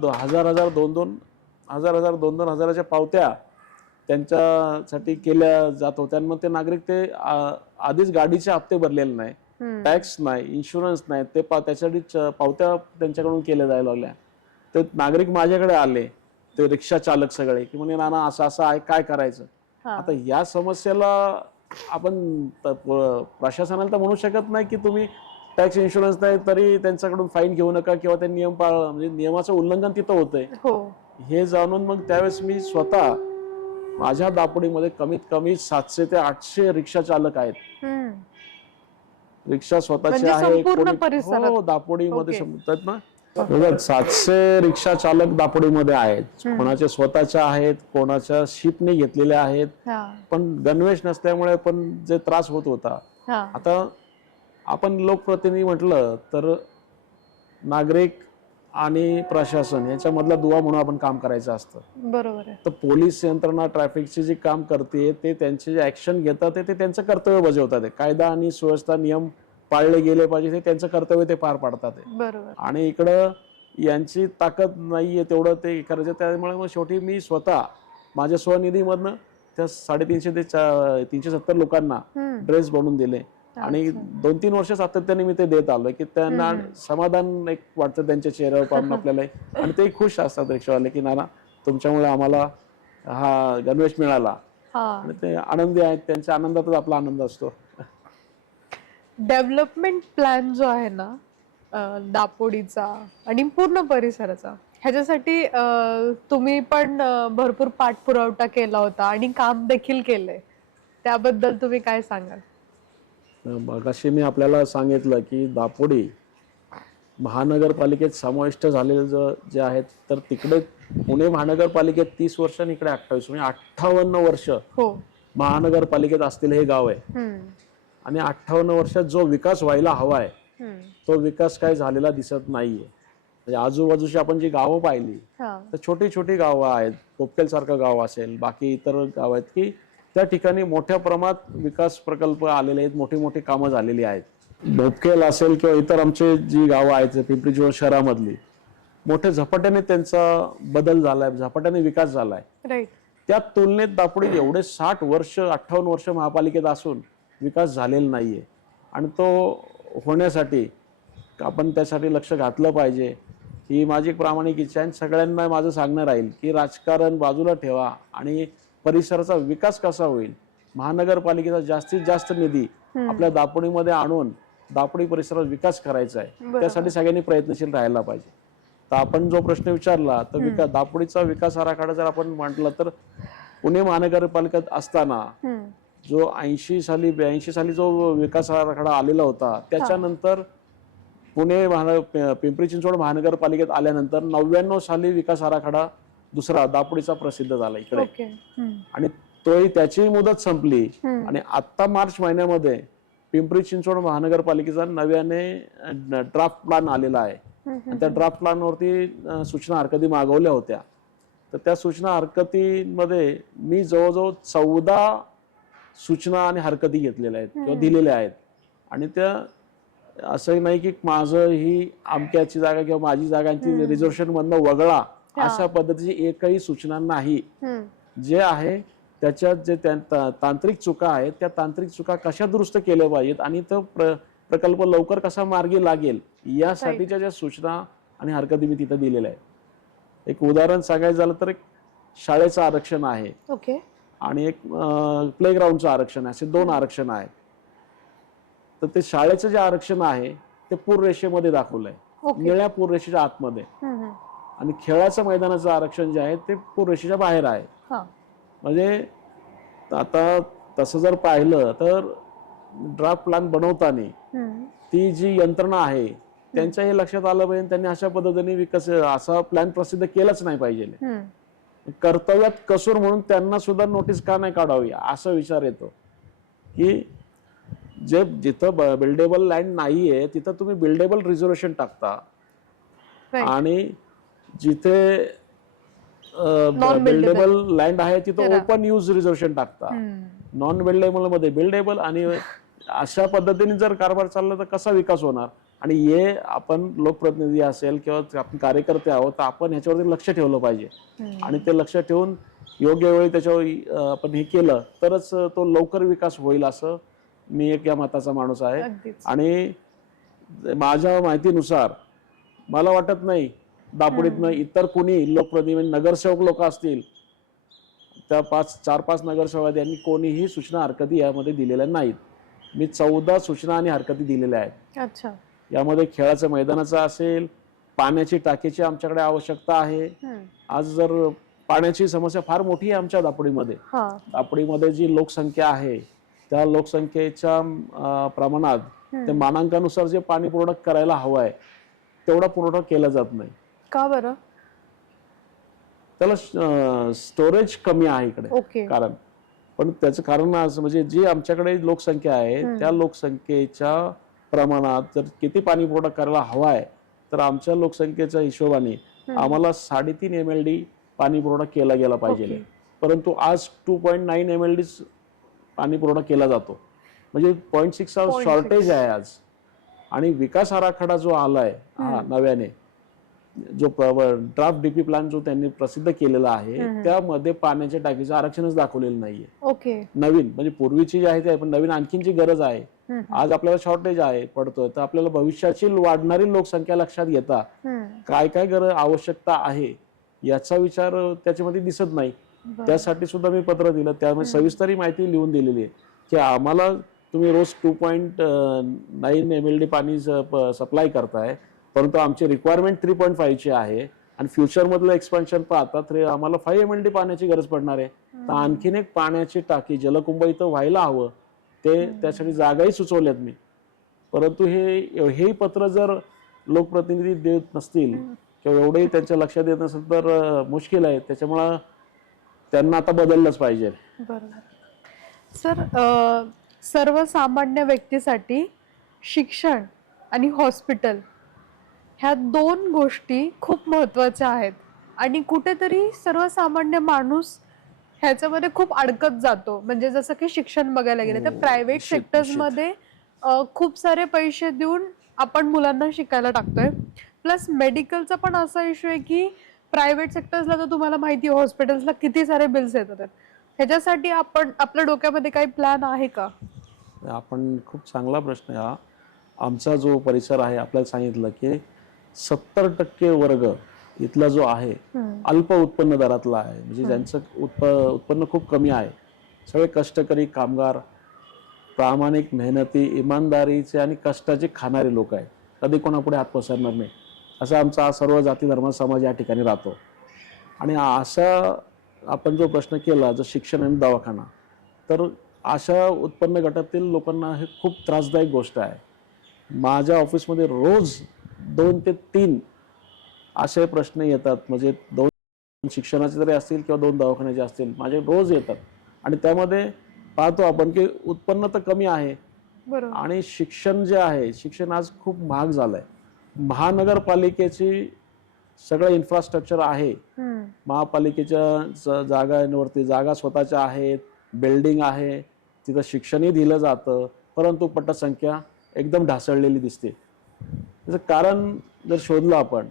2,000-2,000 पावत्या त्यांच्यासाठी केल्या जात होत्या. मग ते नागरिक ते आधीच गाडीचे हप्ते भरलेले नाही, टॅक्स नाही, इन्शुरन्स नाही, ते त्यासाठी पावत्या त्यांच्याकडून केल्या जायला लागल्या. ते नागरिक माझ्याकडे आले, ते रिक्षा चालक सगळे, की म्हणे नाना असं असं आहे, काय करायचं. आता या समस्येला आपण प्रशासनाला तर म्हणू शकत नाही की तुम्ही टॅक्स इन्शुरन्स नाही तरी त्यांच्याकडून फाईन घेऊ नका किंवा ते नियम म्हणजे नियमाचं उल्लंघन तिथं होतंय. हे जाणून मग त्यावेळेस मी स्वतः माझ्या दापोडीमध्ये कमीत कमी 700 ते 800 रिक्षा चालक आहेत. रिक्षा स्वतःची आहे दापोडीमध्ये ना 700 रिक्षा चालक दापोडीमध्ये आहेत. कोणाचे स्वतःच्या आहेत, कोणाच्या शिपने घेतलेल्या आहेत, पण गणवेश नसल्यामुळे पण जे त्रास होत होता. आता आपण लोकप्रतिनिधी म्हटलं तर नागरिक आणि प्रशासन यांच्यामधला दुवा म्हणून आपण काम करायचं असतं. बरोबर आहे. तर पोलीस यंत्रणा ट्रॅफिकची जी काम करते ते त्यांचे जे ऍक्शन घेतात ते त्यांचं कर्तव्य बजावतात. कायदा आणि सुव्यवस्था नियम पाळले गेले पाहिजे ते त्यांचं कर्तव्य ते पार पाडतात. आणि इकडं यांची ताकद नाहीये तेवढं ते करायचं. त्यामुळे मग शेवटी मी स्वतः माझ्या स्वनिधीमधनं त्या 350 ते 370 लोकांना ड्रेस बनवून दिले, आणि 2-3 वर्ष सातत्याने मी ते देत आलोय, की त्यांना समाधान एक वाटतं त्यांच्या चेहऱ्यावर पाहून आपल्याला, आणि ते खुश असतात रिक्षावाले की नाना तुमच्यामुळे आम्हाला हा गणवेश मिळाला, आणि ते आनंदी आहेत. त्यांच्या आनंदातच आपला आनंद असतो. डेव्हलपमेंट प्लॅन जो आहे ना दापोडीचा आणि पूर्ण परिसराचा, ह्याच्यासाठी तुम्ही पण भरपूर पाठपुरावा केला होता आणि काम देखील केलंय, त्याबद्दल तुम्ही काय सांगाल? मगाशी मी आपल्याला सांगितलं की दापोडी महानगरपालिकेत समाविष्ट झालेले जे आहेत, तर तिकडे पुणे महानगरपालिकेत 30 वर्ष आणि इकडे 28 म्हणजे 58 वर्ष महानगरपालिकेत असतील हे गाव आहे. आणि 58 वर्षात जो विकास व्हायला हवाय तो विकास काय झालेला दिसत नाहीये. म्हणजे आजूबाजूची आपण जी गावं पाहिली तर छोटी छोटी गावं आहेत, पोपटेल सारखं गाव असेल, बाकी इतर गाव आहेत की त्या ठिकाणी मोठ्या प्रमाणात विकास प्रकल्प आलेले आहेत, मोठी मोठी कामं झालेली आहेत. बोपकेल असेल किंवा इतर आमचे जी गावं आहेत पिंपरी चिंचवड शहरामधली, मोठ्या झपाट्याने त्यांचा बदल झालाय, झपाट्याने विकास झालाय. त्या तुलनेत दापोडी एवढे 60 वर्ष 58 वर्ष महापालिकेत असून विकास झालेला नाहीये. आणि तो होण्यासाठी आपण त्यासाठी लक्ष घातलं पाहिजे ही माझी एक प्रामाणिक इच्छा आहे. सगळ्यांना माझं सांगणं राहील की राजकारण बाजूला ठेवा आणि परिसराचा विकास कसा होईल, महानगरपालिकेचा जास्तीत जास्त निधी आपल्या दापोडीमध्ये आणून दापोडी परिसरात विकास करायचा आहे. त्यासाठी सगळ्यांनी प्रयत्नशील राहायला पाहिजे. तर आपण जो प्रश्न विचारला तर दापोडीचा विकास आराखडा जर आपण म्हटलं तर पुणे महानगरपालिकेत असताना जो 82 साली जो विकास आराखडा आलेला होता, त्याच्यानंतर पुणे पिंपरी चिंचवड महानगरपालिकेत आल्यानंतर 99 साली विकास आराखडा दुसरा दापोडीचा प्रसिद्ध झाला इकडे, आणि तोही त्याची मुदत संपली. आणि आता मार्च महिन्यामध्ये पिंपरी चिंचवड महानगरपालिकेचा नव्याने ड्राफ्ट प्लॅन आलेला आहे. आणि त्या ड्राफ्ट प्लॅनवरती सूचना हरकती मागवल्या होत्या. तर त्या सूचना हरकतीमध्ये मी जवळजवळ 14 सूचना आणि हरकती घेतलेल्या आहेत किंवा दिलेल्या आहेत. आणि त्या असंही नाही की माझं ही आमक्याची जागा किंवा माझी जागा ती रिझर्वेशन मधनं वगळा अशा पद्धतीची एकही सूचना नाही. जे आहे त्याच्यात जे तांत्रिक चुका आहेत त्या तांत्रिक चुका कशा दुरुस्त केल्या पाहिजेत आणि तो प्रकल्प लवकर कसा मार्गी लागेल यासाठीच्या ज्या सूचना आणि हरकती मी तिथे दिलेल्या आहेत. एक उदाहरण सांगायचं झालं तर एक शाळेचं आरक्षण आहे ओके आणि एक प्लेग्राऊंडचं आरक्षण आहे, असे 2 आरक्षण आहेत. तर ते शाळेचं जे आरक्षण आहे ते पूररेषेमध्ये दाखवलंय, निळ्या पूररेषेच्या आतमध्ये, आणि खेळाचं मैदानाचं आरक्षण जे आहे ते पूररेषेच्या बाहेर आहे. म्हणजे आता तसं जर पाहिलं तर ड्राफ्ट प्लॅन बनवताना ती जी यंत्रणा आहे त्यांच्या हे लक्षात आलं पाहिजे, त्यांनी अशा पद्धतीने असा प्लॅन प्रसिद्ध केलाच नाही पाहिजे. कर्तव्यात कसूर म्हणून त्यांना सुद्धा नोटीस का नाही काढावी असा विचार येतो की जिथं बिल्डेबल लँड नाहीये तिथं तुम्ही बिल्डेबल रिझर्वेशन टाकता आणि जिथे बिल्डेबल लँड आहे तिथं ओपन यूज रिझर्वेशन टाकता. नॉन बिल्डेबल मध्ये बिल्डेबल, आणि अशा पद्धतीने जर कारभार चालला तर कसा विकास होणार. आणि हे आपण लोकप्रतिनिधी असेल किंवा आपण कार्यकर्ते आहोत तर आपण ह्याच्यावरती लक्ष ठेवलं पाहिजे आणि ते लक्ष ठेवून योग्य वेळी त्याच्यावर आपण हे केलं तरच तो लवकर विकास होईल असं मी एक या मताचा माणूस आहे. आणि माझ्या माहितीनुसार मला वाटत नाही दापोडीतनं इतर कोणी लोकप्रतिनिधी नगरसेवक लोक असतील त्या 4-5 नगरसेवक यांनी कोणीही सूचना हरकती यामध्ये दिलेल्या नाहीत. मी 14 सूचना आणि हरकती दिलेल्या आहेत. अच्छा. यामध्ये खेळाचं मैदानाचं असेल, पाण्याची टाकीची आमच्याकडे आवश्यकता आहे. आज जर पाण्याची समस्या फार मोठी आहे आमच्या दापोडीमध्ये. दापोडीमध्ये जी लोकसंख्या आहे त्या लोकसंख्येच्या प्रमाणात ते मानांकानुसार जे पाणी पुरवठा करायला हवं आहे तेवढा पुरवठा केला जात नाही. का बरं? त्याला स्टोरेज कमी आहे इकडे कारण. पण त्याचं कारण असं म्हणजे जी आमच्याकडे लोकसंख्या आहे त्या लोकसंख्येच्या प्रमाणात जर किती पाणी पुरवठा करायला हवा आहे तर आमच्या लोकसंख्येच्या हिशोबाने आम्हाला 3.5 MLD पाणी पुरवठा केला गेला पाहिजे. परंतु आज 2.9 MLD पाणी पुरवठा केला जातो. म्हणजे 0.6 शॉर्टेज आहे आज. आणि विकास आराखडा जो आलाय हा नव्याने जो ड्राफ्ट डीपी प्लॅन जो त्यांनी प्रसिद्ध केलेला आहे त्यामध्ये पाण्याच्या टाकीचं आरक्षणच दाखवलेलं नाहीये. नवीन म्हणजे पूर्वीची जी आहे ते, पण नवीन आणखीनची गरज आहे. आज आपल्याला शॉर्टेज आहे पडतोय तर आपल्याला भविष्याची वाढणारी लोकसंख्या लक्षात घेता काय काय गरज आवश्यकता आहे याचा विचार त्याच्यामध्ये दिसत नाही. त्यासाठी सुद्धा मी पत्र दिलं, त्यामध्ये सविस्तर माहिती लिहून दिलेली आहे की आम्हाला तुम्ही रोज 2.9 MLD पाणी सप्लाय करताय परंतु आमची रिक्वायरमेंट 3.5 ची आहे आणि फ्युचर मधलं एक्सपान्शन पाहता आम्हाला 5 MLD पाण्याची गरज पडणार आहे. तर आणखीन एक पाण्याची टाकी जलकुंभ इथं व्हायला हवं ते त्यासाठी जागाही सुचवल्यात मी. परंतु हेही पत्र जर लोकप्रतिनिधी देत नसतील किंवा एवढंही त्यांच्या लक्षात येत नसेल तर मुश्किल आहे. त्याच्यामुळं त्यांना आता बदललंच पाहिजे. बरोबर. सर, सर्वसामान्य व्यक्तीसाठी शिक्षण आणि हॉस्पिटल ह्या 2 गोष्टी खूप महत्त्वाच्या आहेत आणि कुठेतरी सर्वसामान्य माणूस ह्याच्यामध्ये खूप अडकत जातो. म्हणजे जसं की शिक्षण बघायला गेलं तर प्रायव्हेट सेक्टर्स मध्ये खूप सारे पैसे देऊन आपण मुलांना शिकायला टाकतोय. प्लस मेडिकलचा पण असा इश्यू आहे की प्रायव्हेट सेक्टर्सला तर तुम्हाला माहिती आहे हॉस्पिटल्सला किती सारे बिल्स येतात. ह्याच्यासाठी आपण आपल्या डोक्यामध्ये काही प्लॅन आहे का? आपण खूप चांगला प्रश्न आहे हा. आमचा जो परिसर आहे आपल्याला सांगितलं की 70% वर्ग इथला जो आहे अल्प उत्पन्न दरातला आहे. म्हणजे ज्यांचं उत्पन्न खूप कमी आहे. सगळे कष्टकरी कामगार, प्रामाणिक मेहनती, इमानदारीचे आणि कष्टाचे खाणारे लोक आहेत. कधी कोणापुढे हात पसरणार नाही असा आमचा सर्व जाती धर्म समाज या ठिकाणी राहतो. आणि असा आपण जो प्रश्न केला जो शिक्षण आणि दवाखाना, तर अशा उत्पन्न गटातील लोकांना हे खूप त्रासदायक गोष्ट आहे. माझ्या ऑफिसमध्ये रोज 2 ते 3 असे प्रश्न येतात. म्हणजे 2 शिक्षणाचे तरी असतील किंवा 2 दवाखान्याचे असतील, माझे रोज येतात. आणि त्यामध्ये पाहतो आपण की उत्पन्न तर कमी आहे आणि शिक्षण जे आहे शिक्षण आज खूप महाग झालंय. महानगरपालिकेची सगळं इन्फ्रास्ट्रक्चर आहे, महापालिकेच्या जागांवरती जागा स्वतःच्या आहेत, बिल्डिंग आहे, तिथं शिक्षणही दिलं जातं, परंतु पटसंख्या एकदम ढासळलेली दिसते. त्याचं कारण जर शोधलं आपण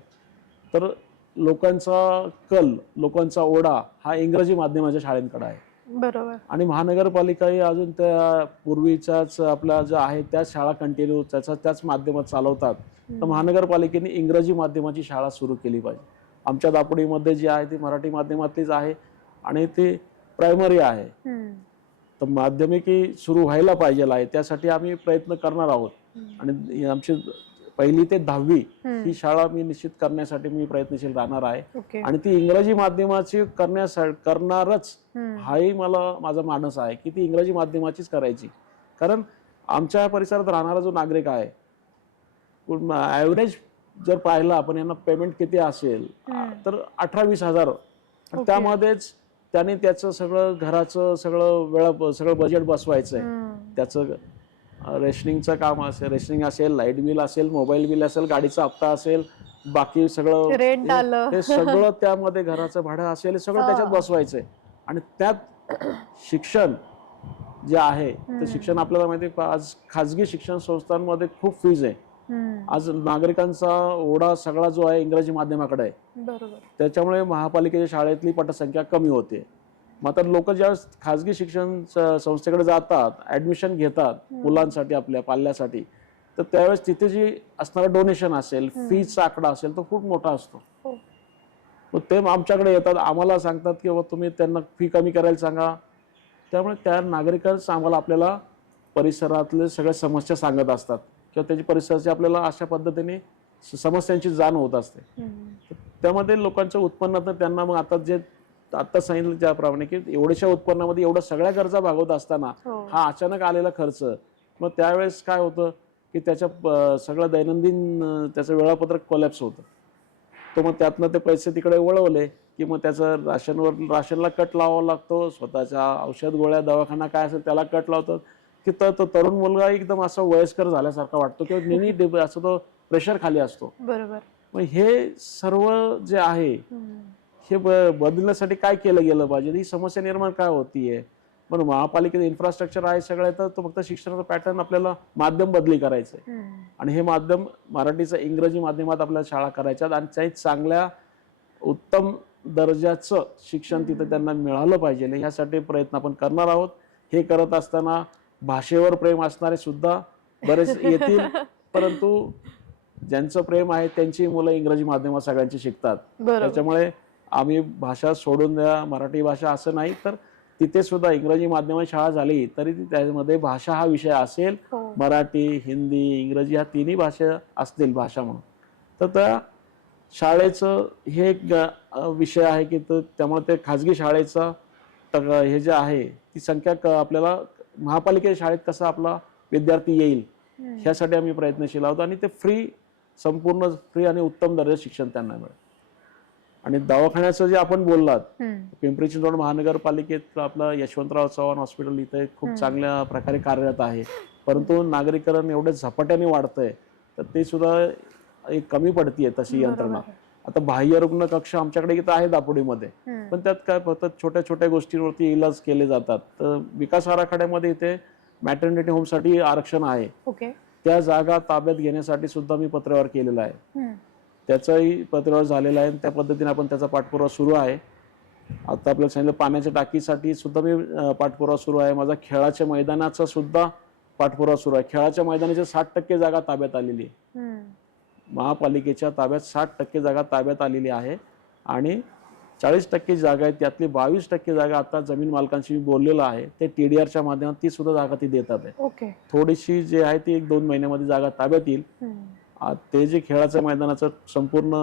तर लोकांचा कल, लोकांचा ओढा हा इंग्रजी माध्यमाच्या शाळांकडे आहे. बरोबर. आणि महानगरपालिकाही अजून त्या पूर्वीच्याच आपल्या ज्या आहेत त्याच शाळा कंटिन्यू त्याच माध्यमात चालवतात. तर महानगरपालिकेने इंग्रजी माध्यमाची शाळा सुरू केली पाहिजे. आमच्या दापोडीमध्ये जी आहे ती मराठी माध्यमातलीच आहे आणि ती प्रायमरी आहे. तर माध्यमिकी सुरू व्हायला पाहिजे आहे, त्यासाठी आम्ही प्रयत्न करणार आहोत. आणि आमची 1ली ते 10वी ही शाळा मी निश्चित करण्यासाठी मी प्रयत्नशील राहणार आहे. आणि ती इंग्रजी माध्यमाची करणारच हाही माझा मानस आहे की ती इंग्रजी माध्यमाचीच करायची. कारण आमच्या परिसरात राहणारा जो नागरिक आहे, ॲव्हरेज जर पाहिला आपण यांना पेमेंट किती असेल तर 18-20 हजार. त्यामध्येच त्याने त्याचं सगळं घराचं सगळं बजेट बसवायचं आहे. त्याचं रेशनिंगचं काम असेल, रेशनिंग असेल, लाईट बिल असेल, मोबाईल बिल असेल, गाडीचा हप्ता असेल, बाकी सगळं रेंट आलं, हे सगळं त्यामध्ये घराचं भाडं असेल, हे सगळं त्याच्यात बसवायचंय. आणि त्यात शिक्षण जे आहे ते शिक्षण आपल्याला माहिती आहे आज खाजगी शिक्षण संस्थांमध्ये खूप फीज आहे. आज नागरिकांचा ओढा सगळा जो आहे इंग्रजी माध्यमाकडे आहे. बरोबर. त्याच्यामुळे महापालिकेच्या शाळेतली पटसंख्या कमी होते. मग आता लोक ज्यावेळेस खाजगी शिक्षण संस्थेकडे जातात, ऍडमिशन घेतात मुलांसाठी, आपल्या पाल्यासाठी, तर त्यावेळेस तिथे जी असणारं डोनेशन असेल, फीचा आकडा असेल, तो खूप मोठा असतो. मग ते आमच्याकडे येतात, आम्हाला सांगतात की बाबा तुम्ही त्यांना फी कमी करायला सांगा. त्यामुळे त्या नागरिकच आम्हाला आपल्याला परिसरातले सगळ्या समस्या सांगत असतात किंवा त्याची परिसराची आपल्याला अशा पद्धतीने समस्यांची जाण होत असते. त्यामध्ये लोकांच्या उत्पन्नात त्यांना मग आता सांगितलं त्याप्रमाणे की एवढ्याशा उत्पन्नामध्ये एवढ्या सगळ्या गरजा भागवत असताना हा अचानक आलेला खर्च, मग त्यावेळेस काय होतं की त्याच्या सगळं दैनंदिन त्याचं वेळापत्रक कोलॅप्स होतं. तो मग त्यातनं ते पैसे तिकडे वळवले की मग त्याचं राशनला कट लावावा लागतो, स्वतःच्या औषध गोळ्या दवाखाना काय असेल त्याला कट लावतात की तो तरुण मुलगा एकदम असा वयस्कर झाल्यासारखा वाटतो किंवा नेहमी असं तो प्रेशर खाली असतो. बरोबर. मग हे सर्व जे आहे हे बदलण्यासाठी काय केलं गेलं पाहिजे, ही समस्या निर्माण काय होतीये. पण महापालिकेचं इन्फ्रास्ट्रक्चर आहे सगळं, तर तो फक्त शिक्षणाचा पॅटर्न आपल्याला माध्यम बदली करायचंय. आणि हे माध्यम मराठीचं इंग्रजी माध्यमात आपल्याला शाळा करायच्यात आणि काही चांगल्या उत्तम दर्जाचं शिक्षण तिथं त्यांना मिळालं पाहिजे, ह्यासाठी प्रयत्न आपण करणार आहोत. हे करत असताना भाषेवर प्रेम असणारे सुद्धा बरेच येतील, परंतु ज्यांचं प्रेम आहे त्यांची मुलं इंग्रजी माध्यमात सगळ्यांची शिकतात. त्याच्यामुळे आम्ही भाषा सोडून द्या मराठी भाषा असं नाही, तर तिथे सुद्धा इंग्रजी माध्यमात शाळा झाली तरी त्यामध्ये भाषा हा विषय असेल. मराठी, हिंदी, इंग्रजी ह्या तिन्ही भाषा असतील भाषा म्हणून. तर त्या शाळेचं हे एक विषय आहे की त्यामुळे ते खाजगी शाळेचा हे जे आहे ती संख्या आपल्याला महापालिकेच्या शाळेत कसा आपला विद्यार्थी येईल ह्यासाठी आम्ही प्रयत्नशील आहोत. आणि ते संपूर्ण फ्री आणि उत्तम दर्जाचं शिक्षण त्यांना मिळेल. आणि दवाखान्याचं जे आपण बोललात, पिंपरी चिंचवड महानगरपालिकेत आपलं यशवंतराव चव्हाण हॉस्पिटल इथे खूप चांगल्या प्रकारे कार्यरत आहे, परंतु नागरीकरण एवढे झपाट्याने वाढतंय तर ते सुद्धा एक कमी पडतीये तशी यंत्रणा. आता बाह्य रुग्ण कक्ष आमच्याकडे इथं आहे दापोडीमध्ये, पण त्यात काय फक्त छोट्या छोट्या गोष्टींवरती इलाज केले जातात. तर विकास आराखड्यामध्ये इथे मॅटर्निटी होमसाठी आरक्षण आहे. त्या जागा ताब्यात घेण्यासाठी सुद्धा मी पत्रव्यवहार केलेला आहे. त्याचाही पत्रव्यवहार झालेला आहे. त्या पद्धतीने आपण त्याचा पाठपुरावा सुरू आहे. आता आपल्याला सांगितलं पाण्याच्या टाकीसाठी सुद्धा मी पाठपुरावा सुरू आहे. माझा खेळाच्या मैदानाचा सुद्धा पाठपुरावा सुरू आहे. खेळाच्या मैदानाची 60% जागा ताब्यात आलेली आहे. महापालिकेच्या ताब्यात 60% जागा ताब्यात आलेली आहे आणि 40% जागा आहेत, त्यातली 22% जागा आता जमीन मालकांशी बोललेलं आहे. ते TDRच्या माध्यमात ती सुद्धा जागा ती देतात आहे. थोडीशी जे आहे ती 1-2 महिन्यामध्ये जागा ताब्यात येईल. ते जे खेळाच्या मैदानाचं संपूर्ण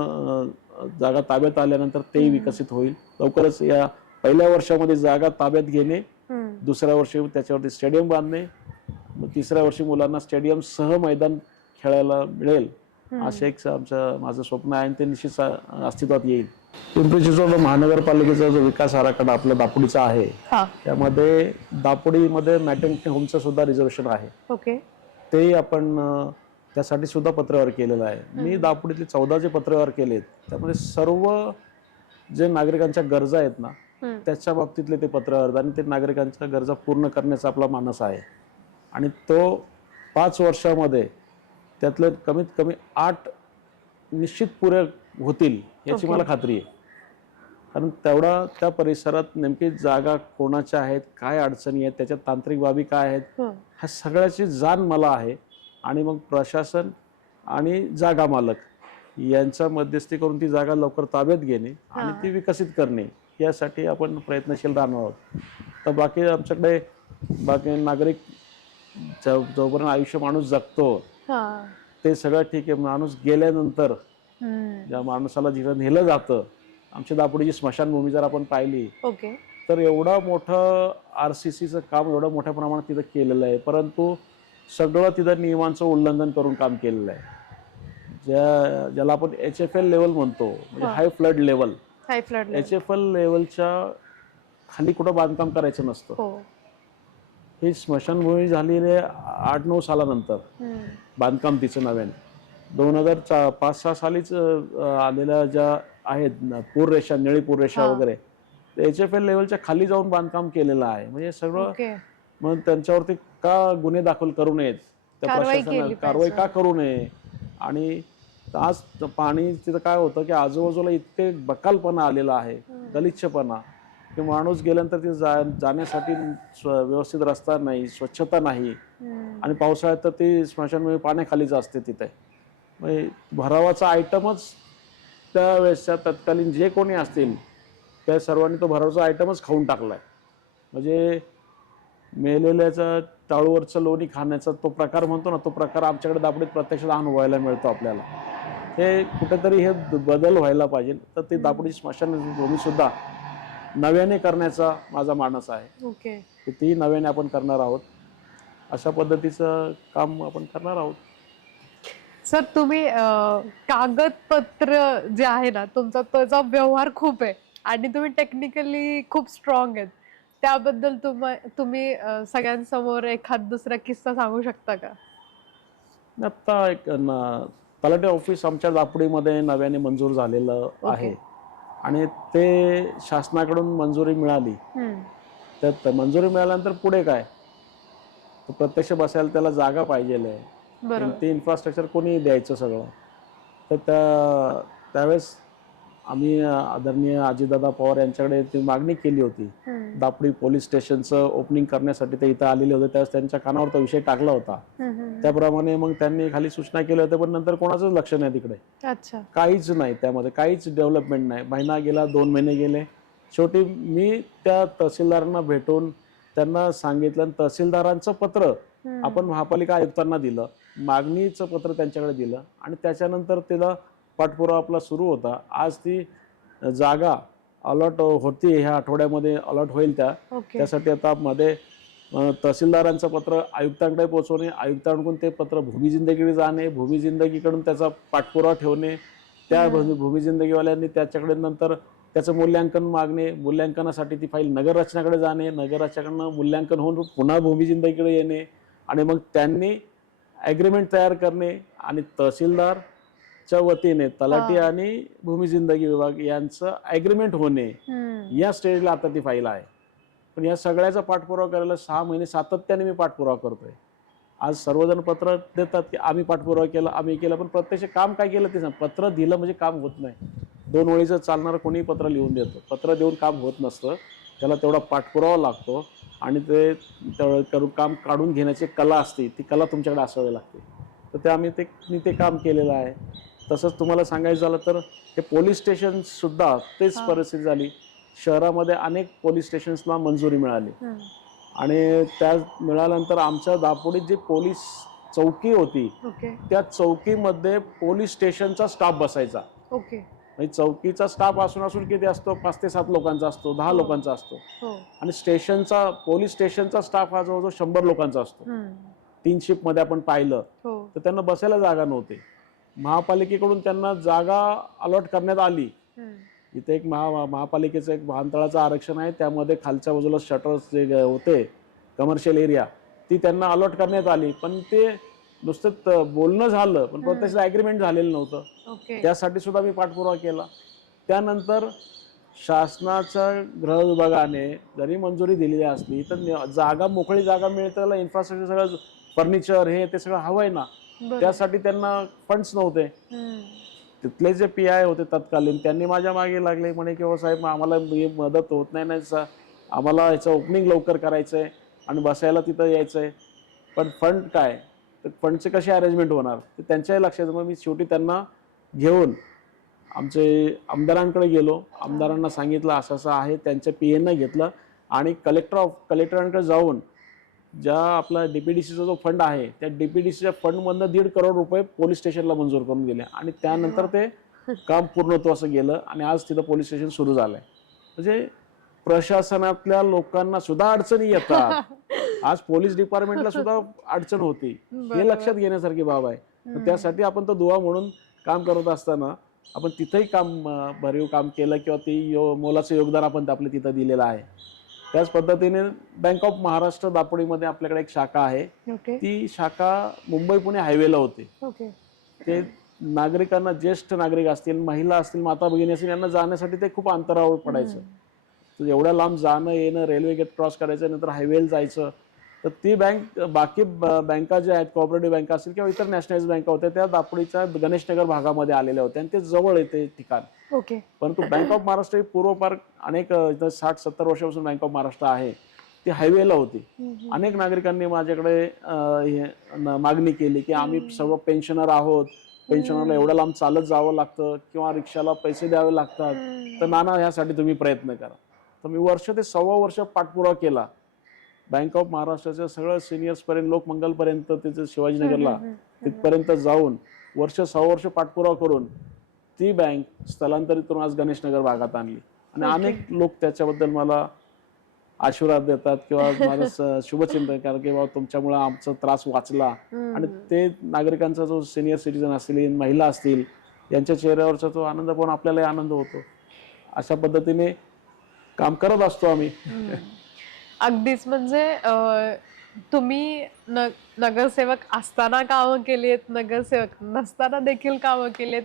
जागा ताब्यात आल्यानंतर ते विकसित होईल लवकरच. या पहिल्या वर्षामध्ये जागा ताब्यात घेणे, दुसऱ्या वर्षी त्याच्यावरती स्टेडियम बांधणे, तिसऱ्या वर्षी मुलांना स्टेडियम सह मैदान खेळायला मिळेल असं एक माझं स्वप्न आहे आणि ते निश्चित अस्तित्वात येईल. पिंपरी चिंचवड महानगरपालिकेचा जो विकास आराखडा आपला दापोडीचा आहे त्यामध्ये दापोडीमध्ये मॅटर्निटी होमचं सुद्धा रिझर्वेशन आहे. ते आपण त्यासाठी सुद्धा पत्रव्यवहार केलेला आहे. मी दापोडीतले 14 पत्रव्यवहार केलेत. त्यामध्ये सर्व जे नागरिकांच्या गरजा आहेत ना त्याच्या बाबतीतले ते पत्रव्यवहार आणि ते नागरिकांच्या गरजा पूर्ण करण्याचा आपला मानस आहे. आणि तो 5 वर्षामध्ये त्यातले कमीत कमी 8 निश्चित पुरे होतील याची मला खात्री आहे. कारण तेवढा त्या परिसरात नेमकी जागा कोणाच्या आहेत, काय अडचणी आहेत, त्याच्यात तांत्रिक बाबी काय आहेत, ह्या सगळ्याची जाण मला आहे. आणि मग प्रशासन आणि जागा मालक यांचा मध्यस्थी करून ती जागा लवकर ताब्यात घेणे आणि ती विकसित करणे यासाठी आपण प्रयत्नशील राहणार आहोत. तर बाकी आमच्याकडे बाकी नागरिक जोपर्यंत आयुष्य माणूस जगतो ते सगळं ठीक आहे. माणूस गेल्यानंतर ज्या माणसाला जिथं नेलं जातं, आमच्या दापोलीची स्मशानभूमी जर आपण पाहिली तर एवढं मोठं RCCचं काम एवढं मोठ्या प्रमाणात तिथं केलेलं आहे, परंतु सगळं तिथं नियमांचं उल्लंघन करून काम केलेलं आहे. ज्याला आपण HFL लेवल म्हणतो, म्हणजे हाय फ्लड लेवल. HFL लेवलच्या खाली कुठं बांधकाम करायचं नसतं. ही स्मशानभूमी झालेली 8-9 सालानंतर बांधकाम तिचं नव्याने 2005-6 सालीच आलेल्या ज्या आहेत पूररेषा, निळी पूररेषा वगैरे, HFL लेवलच्या खाली जाऊन बांधकाम केलेलं आहे. म्हणजे सगळं मग त्यांच्यावरती का गुन्हे दाखल करू नयेत, त्या प्रशासनाने कारवाई का करू नये. आणि आज पाणी तिथं काय होतं की आजूबाजूला इतके बकालपणा आलेला आहे, गलिच्छपणा, की माणूस गेल्यानंतर तिथे जाण्यासाठी व्यवस्थित रस्ता नाही, स्वच्छता नाही. आणि पावसाळ्यात तर ती स्मशानभूमी पाण्याखालीच असते. तिथे म्हणजे भरावाचा आयटमच त्यावेळेसच्या तत्कालीन जे कोणी असतील त्या सर्वांनी तो भरावाचा आयटमच खाऊन टाकलाय. म्हणजे मेलेल्याचा टाळूवरचं लोणी खाण्याचा तो प्रकार म्हणतो ना, तो प्रकार आमच्याकडे दापोलीत प्रत्यक्षात अनुभवायला मिळतो आपल्याला. हे कुठेतरी हे बदल व्हायला पाहिजे. तर ते दापोली स्मशानभूमी सुद्धा नव्याने करण्याचा माझा मानस आहे. ती नव्याने आपण करणार आहोत. अशा पद्धतीचं काम आपण करणार आहोत. सर, तुम्ही कागदपत्र जे आहे ना तुमचा, त्याचा व्यवहार खूप आहे आणि तुम्ही टेक्निकली खूप स्ट्रॉंग आहेत. त्याबद्दल तुम्ही सगळ्यांसमोर एखाद दुसरा किस्सा सांगू शकता का? आता एक तलाठी ऑफिस आमच्या दापोलीमध्ये नव्याने मंजूर झालेलं आहे आणि ते शासनाकडून मंजुरी मिळाली. तर मंजुरी मिळाल्यानंतर पुढे काय, प्रत्यक्ष बसायला त्याला जागा पाहिजे, ते इन्फ्रास्ट्रक्चर कोणी द्यायचं सगळं. तर त्यावेळेस आम्ही आदरणीय अजितदादा पवार यांच्याकडे ती मागणी केली होती. दापोली पोलीस स्टेशनचं ओपनिंग करण्यासाठी ते इथं आलेले होते, त्यावेळेस त्यांच्या कानावर तो विषय टाकला होता. त्याप्रमाणे मग त्यांनी खाली सूचना केल्या होत्या, पण नंतर कोणाचंच लक्ष नाही तिकडे. काहीच नाही, त्यामध्ये काहीच डेव्हलपमेंट नाही. महिना गेला, 2 महिने गेले. शेवटी मी त्या तहसीलदारांना भेटून त्यांना सांगितलं, तहसीलदारांचं पत्र आपण महापालिका आयुक्तांना दिलं, मागणीचं पत्र त्यांच्याकडे दिलं आणि त्याच्यानंतर तिला पाठपुरावा आपला सुरू होता. आज ती जागा अलॉट होती, ह्या आठवड्यामध्ये अलॉट होईल. त्यासाठी आता मध्ये तहसीलदारांचं पत्र आयुक्तांकडे पोहोचवणे, आयुक्तांकडून ते पत्र भूमी जिंदगीकडे जाणे, भूमी जिंदगीकडून त्याचा पाठपुरावा ठेवणे, त्या भूमी जिंदगीवाल्यांनी त्याच्याकडे नंतर त्याचं मूल्यांकन मागणे, मूल्यांकनासाठी ती फाईल नगर रचनाकडे जाणे, नगर रचनाकडनं मूल्यांकन होऊन पुन्हा भूमी जिंदगीकडे येणे आणि मग त्यांनी ॲग्रीमेंट तयार करणे आणि तहसीलदारच्या वतीने तलाठी आणि भूमी जिंदगी विभाग यांचं ॲग्रीमेंट होणे, या स्टेजला आता ती फाईल आहे. पण या सगळ्याचा पाठपुरावा करायला 6 महिने सातत्याने मी पाठपुरावा करतोय. आज सर्वजण पत्र देतात की आम्ही पाठपुरावा केला, आम्ही केलं, पण प्रत्यक्ष काम काय केलं ते सांग. पत्र दिलं म्हणजे काम होत नाही. 2 ओळीचं चालणारं कोणी पत्र लिहून देतं, पत्र देऊन काम होत नसतं. त्याला तेवढा पाठपुरावा लागतो आणि ते करून काम काढून घेण्याची कला असते, ती कला तुमच्याकडे असावी लागते. तर ते मी ते काम केलेलं आहे. तसंच तुम्हाला सांगायचं झालं तर हे पोलीस स्टेशनसुद्धा तेच परिस्थिती झाली. शहरामध्ये अनेक पोलीस स्टेशन्सला मंजुरी मिळाली आणि त्या मिळाल्यानंतर आमच्या दापोलीत जी पोलीस चौकी होती त्या चौकीमध्ये पोलीस स्टेशनचा स्टाफ बसायचा. म्हणजे चौकीचा स्टाफ असून किती असतो, 5 ते 7 लोकांचा असतो, 10 लोकांचा असतो. आणि स्टेशनचा पोलीस स्टेशनचा स्टाफ हा जवळजवळ 100 लोकांचा असतो. 3 शिफ्टमध्ये आपण पाहिलं तर त्यांना बसायला जागा नव्हती. महापालिकेकडून त्यांना जागा अलॉट करण्यात आली. इथे एक महापालिकेचं एक वाहनतळाचं आरक्षण आहे, त्यामध्ये खालच्या बाजूला शटर्स जे होते कमर्शियल एरिया, ती त्यांना अलॉट करण्यात आली. पण ते नुसतं बोलणं झालं, पण प्रत्यक्ष ॲग्रीमेंट झालेलं नव्हतं. त्यासाठी सुद्धा मी पाठपुरावा केला. त्यानंतर शासनाच्या गृह विभागाने जरी मंजुरी दिलेली असली तर जागा, मोकळी जागा मिळते, त्याला इन्फ्रास्ट्रक्चर सगळं फर्निचर हे ते सगळं हवंय ना, त्यासाठी त्यांना फंड्स नव्हते. तिथले जे PI होते तत्कालीन, त्यांनी माझ्या मागे लागले, म्हणे की हो साहेब आम्हाला ही मदत होत नाही ना, आम्हाला याचं ओपनिंग लवकर करायचं आहे आणि बसायला तिथं यायचं आहे, पण फंड काय, तर फंडचे कशी अरेंजमेंट होणार, ते त्यांच्याही लक्षात. मग मी शेवटी त्यांना घेऊन आमचे आमदारांकडे गेलो, आमदारांना सांगितलं असं असं आहे, त्यांच्या PAंना घेतलं आणि कलेक्टरांकडे जाऊन ज्या आपला DPDCचा जो फंड आहे त्या DPDCच्या फंडमधनं 1.5 करोड रुपये पोलीस स्टेशनला मंजूर करून दिले आणि त्यानंतर ते काम पूर्णत्व असं गेलं आणि आज तिथं पोलीस स्टेशन सुरू झालंय. म्हणजे प्रशासनातल्या लोकांना सुद्धा अडचणी येतात. आज पोलीस डिपार्टमेंटला सुद्धा अडचण होती, हे लक्षात घेण्यासारखी बाब आहे. त्यासाठी आपण तो दुवा म्हणून काम करत असताना आपण तिथंही भरीव काम केलं किंवा ती मोलाचं योगदान आपण आपल्या तिथं दिलेलं आहे. त्याच पद्धतीने बँक ऑफ महाराष्ट्र दापोलीमध्ये आपल्याकडे एक शाखा आहे. ती शाखा मुंबई पुणे हायवेला होती. ते नागरिकांना, ज्येष्ठ नागरिक असतील, महिला असतील, माता भगिनी असतील, यांना जाण्यासाठी ते खूप अंतरावर पडायचं. तर एवढ्या लांब जाणं येणं, रेल्वे गेट क्रॉस करायचं, नंतर हायवेला जायचं. तर ती बँक, बाकी बँका ज्या आहेत, कोऑपरेटिव्ह बँका असतील किंवा इतर नॅशनलाइज बँका होत्या, त्या दापोलीच्या गणेशनगर भागामध्ये आलेल्या होत्या आणि ते जवळ येते ठिकाण. परंतु बँक ऑफ महाराष्ट्र ही पूर्वपार अनेक 60-70 वर्षापासून बँक ऑफ महाराष्ट्र आहे, ती हायवेला होती. अनेक नागरिकांनी माझ्याकडे मागणी केली की आम्ही सर्व पेन्शनर आहोत, पेन्शनरला एवढं लांब चालत जावं लागतं किंवा रिक्षाला पैसे द्यावे लागतात, तर नाना ह्यासाठी तुम्ही प्रयत्न करा. तर मी वर्ष ते 1.25 वर्ष पाठपुरावा केला. बँक ऑफ महाराष्ट्राच्या सगळं सिनियर्सपर्यंत, लोकमंगलपर्यंत, तिथे शिवाजीनगरला तिथपर्यंत जाऊन 1.25 वर्ष पाठपुरावा करून ती बँक स्थलांतरित करून आज गणेशनगर भागात आणली. आणि अनेक लोक त्याच्याबद्दल मला आशीर्वाद देतात किंवा माझं शुभचिंतन करा की बाबा तुमच्यामुळे आमचा त्रास वाचला. आणि ते नागरिकांचा जो सिनियर सिटीजन असतील, महिला असतील, यांच्या चेहऱ्यावरचा तो आनंद पाहून आपल्यालाही आनंद होतो. अशा पद्धतीने काम करत असतो आम्ही. अगदीच. म्हणजे तुम्ही नगरसेवक असताना कामं केलीत, नगरसेवक नसताना देखील कामं केलीत.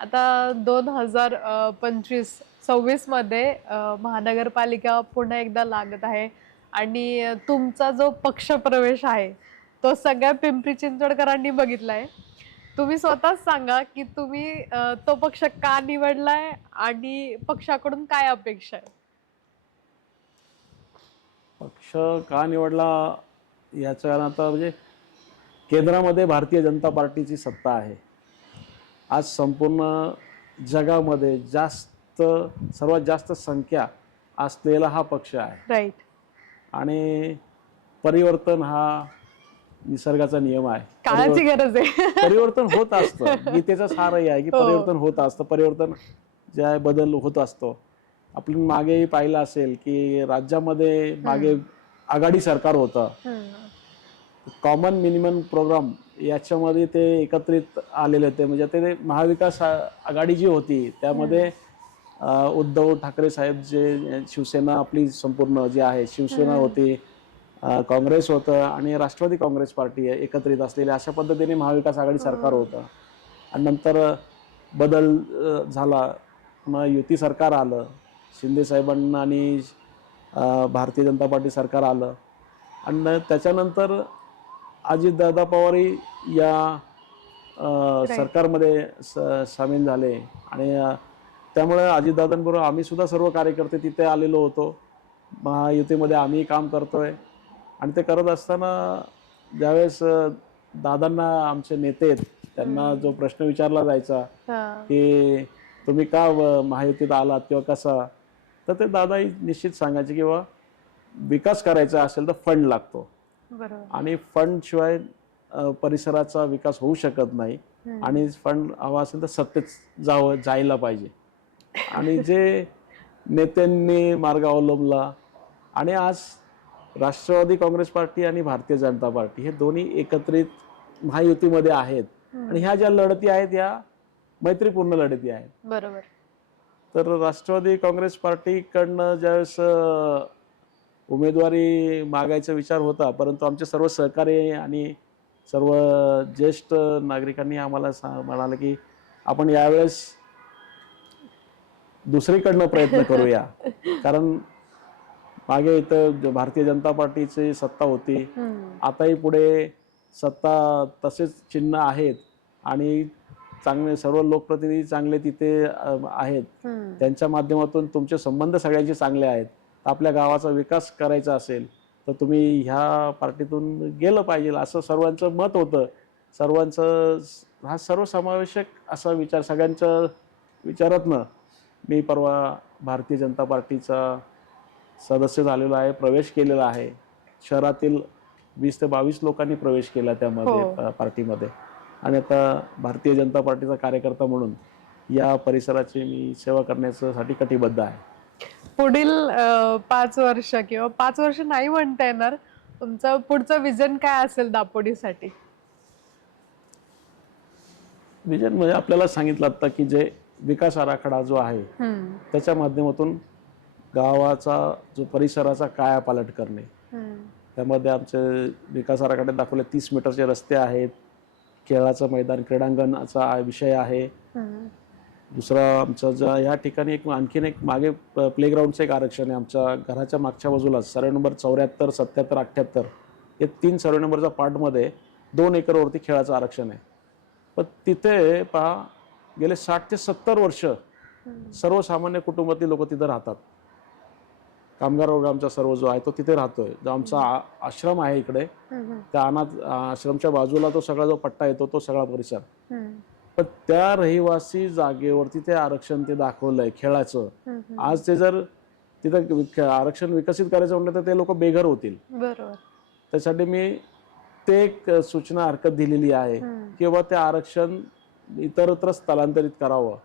आता 2025-26 मध्ये महानगरपालिका पुन्हा एकदा लागत आहे आणि तुमचा जो पक्ष प्रवेश आहे तो सगळ्या पिंपरी चिंचवडकरांनी बघितलाय. तुम्ही स्वतःच सांगा की तुम्ही तो पक्ष का निवडलाय आणि पक्षाकडून काय अपेक्षा आहे? पक्ष का निवडला याचं आता म्हणजे केंद्रामध्ये भारतीय जनता पार्टीची सत्ता आहे. आज संपूर्ण जगामध्ये सर्वात जास्त संख्या असलेला हा पक्ष आहे. राईट. आणि परिवर्तन हा निसर्गाचा नियम आहे. काळाची गरज आहे. परिवर्तन होत असतं. गीतेचा सारही आहे की परिवर्तन होत असतं. परिवर्तन जे आहे बदल होत असतो. आपण मागे पाहिलं असेल की राज्यामध्ये मागे आघाडी सरकार होतं. कॉमन मिनिमम प्रोग्राम याच्यामध्ये ते एकत्रित आलेले होते. म्हणजे ते महाविकास आघाडी जी होती त्यामध्ये उद्धव ठाकरे साहेब, जे शिवसेना आपली संपूर्ण जी आहे, शिवसेना होती, काँग्रेस होतं आणि राष्ट्रवादी काँग्रेस पार्टी एकत्रित असलेली, अशा पद्धतीने महाविकास आघाडी सरकार होतं. आणि नंतर बदल झाला, मग युती सरकार आलं, शिंदे साहेबांना आणि भारतीय जनता पार्टी सरकार आलं. आणि त्याच्यानंतर अजितदादा पवारही या सरकारमध्ये सामील झाले. आणि त्यामुळे अजितदादांबरोबर आम्ही सुद्धा सर्व कार्यकर्ते तिथे आलेलो होतो. महायुतीमध्ये आम्ही काम करतोय. आणि ते करत असताना ज्यावेळेस दादांना, आमचे नेते आहेत, त्यांना जो प्रश्न विचारला जायचा की तुम्ही का महायुतीत आलात किंवा कसा, तर ते दादाही निश्चित सांगायचे की बाबा विकास करायचा असेल तर फंड लागतो आणि फंड शिवाय परिसराचा विकास होऊ शकत नाही. आणि फंड हवा असेल तर सत्तेत जायला पाहिजे. आणि जे नेत्यांनी मार्ग अवलंबला आणि आज राष्ट्रवादी काँग्रेस पार्टी आणि भारतीय जनता पार्टी हे दोन्ही एकत्रित महायुतीमध्ये आहेत. आणि ह्या ज्या लढती आहेत ह्या मैत्रीपूर्ण लढती आहेत. बरोबर. तर राष्ट्रवादी काँग्रेस पार्टीकडनं ज्यावेळेस उमेदवारी मागायचा विचार होता, परंतु आमचे सर्व सहकारी आणि सर्व ज्येष्ठ नागरिकांनी आम्हाला म्हणाले की आपण यावेळेस दुसरीकडनं प्रयत्न करूया. कारण मागे इथं भारतीय जनता पार्टीची सत्ता होती, आताही पुढे सत्ता तसेच चिन्ह आहेत आणि चांगले सर्व लोकप्रतिनिधी चांगले तिथे आहेत, त्यांच्या माध्यमातून तुमचे संबंध सगळ्यांचे चांगले आहेत, आपल्या गावाचा विकास करायचा असेल तर तुम्ही ह्या पार्टीतून गेलं पाहिजे असं सर्वांचं मत होतं. सर्वांचं हा सर्वसमावेशक असा विचार सगळ्यांच्या विचारातनं मी परवा भारतीय जनता पार्टीचा सदस्य झालेलो आहे, प्रवेश केलेला आहे. शहरातील 20 ते 22 लोकांनी प्रवेश केला त्यामध्ये पार्टीमध्ये, आणि आता भारतीय जनता पार्टीचा कार्यकर्ता म्हणून या परिसराची मी सेवा करण्यासाठी कटिबद्ध आहे. पुढील 5 वर्ष किंवा 5 वर्ष नाही म्हणता येणार, तुमचं पुढचं विजन काय असेल दापोडीसाठी? विजन म्हणजे आपल्याला सांगितलं आता की जे विकास आराखडा जो आहे त्याच्या माध्यमातून गावाचा जो परिसराचा कायापालट करणे, त्यामध्ये आमचे विकास आराखड्यात दाखवले 30 मीटरचे रस्ते आहेत, खेळाचं मैदान क्रीडांगणाचा विषय आहे. दुसरा आमचं ज्या या ठिकाणी आणखीन एक मागे प्लेग्राऊंडचं एक आरक्षण आहे आमच्या घराच्या मागच्या बाजूला सर्वे नंबर 74, 77, 78 हे 3 सर्वे नंबरच्या पार्टमध्ये 2 एकरवरती खेळाचं आरक्षण आहे. पण तिथे पहा गेले 60 ते 70 वर्ष सर्वसामान्य कुटुंबातील लोक तिथे राहतात. कामगार वर्ग आमचा सर्व जो आहे तो तिथे राहतोय. जो आमचा आश्रम आहे इकडे, त्या अनाथ आश्रमच्या बाजूला तो सगळा जो पट्टा येतो तो सगळा परिसर, पण त्या रहिवासी जागेवरती ते आरक्षण ते दाखवलंय खेळाचं. आज ते जर तिथं आरक्षण विकसित करायचं म्हटलं तर ते लोक बेघर होतील. बरोबर. त्यासाठी मी ते एक सूचना हरकत दिलेली आहे की बाबा ते आरक्षण इतरत्र स्थलांतरित करावं,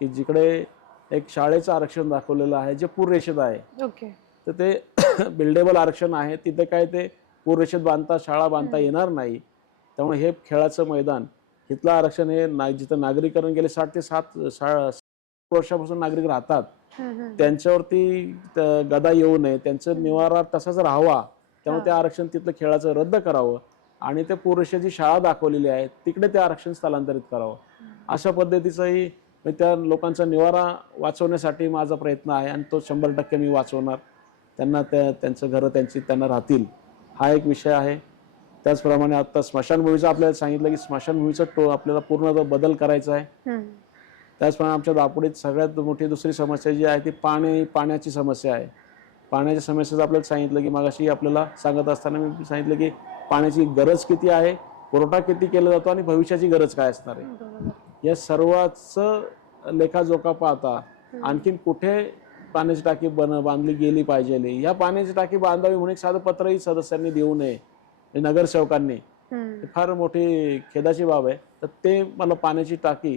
की जिकडे एक शाळेचं आरक्षण दाखवलेलं आहे जे पूररेषेत आहे, तर ते बिल्डेबल आरक्षण आहे. तिथे काय ते पूररेषेत बांधता शाळा बांधता येणार नाही. त्यामुळे हे खेळाचं मैदान इथलं आरक्षण हे जिथं नागरीकरण गेले 60 ते 7 वर्षापासून नागरिक राहतात त्यांच्यावरती गदा येऊ नये, त्यांचं निवारा तसाच राहावा. त्यामुळे ते आरक्षण तिथलं खेळाचं रद्द करावं आणि ते पूररेषेची शाळा दाखवलेली आहे तिकडे ते आरक्षण स्थलांतरित करावं. अशा पद्धतीचंही त्या लोकांचा निवारा वाचवण्यासाठी माझा प्रयत्न आहे आणि तो 100% मी वाचवणार. त्यांना त्यांचं घरं त्यांना राहतील, हा एक विषय आहे. त्याचप्रमाणे आता स्मशानभूमीचं आपल्याला सांगितलं की स्मशानभूमीचा आपल्याला पूर्ण बदल करायचा आहे. त्याचप्रमाणे आमच्या दापोडीत सगळ्यात मोठी दुसरी समस्या जी आहे ती पाण्याची समस्या आहे. पाण्याच्या समस्येचं आपल्याला सांगितलं की मागाशी आपल्याला सांगत असताना मी सांगितलं की पाण्याची गरज किती आहे, पुरवठा किती केला जातो आणि भविष्याची गरज काय असणार आहे. या सर्वाचं लेखाजोखा पाहता आणखीन कुठे पाण्याची टाकी बांधली गेली पाहिजे, या पाण्याची टाकी बांधावी म्हणून एक साधं पत्रही सदस्यांनी देऊ नये नगरसेवकांनी, फार मोठी खेदाची बाब आहे. तर ते मला पाण्याची टाकी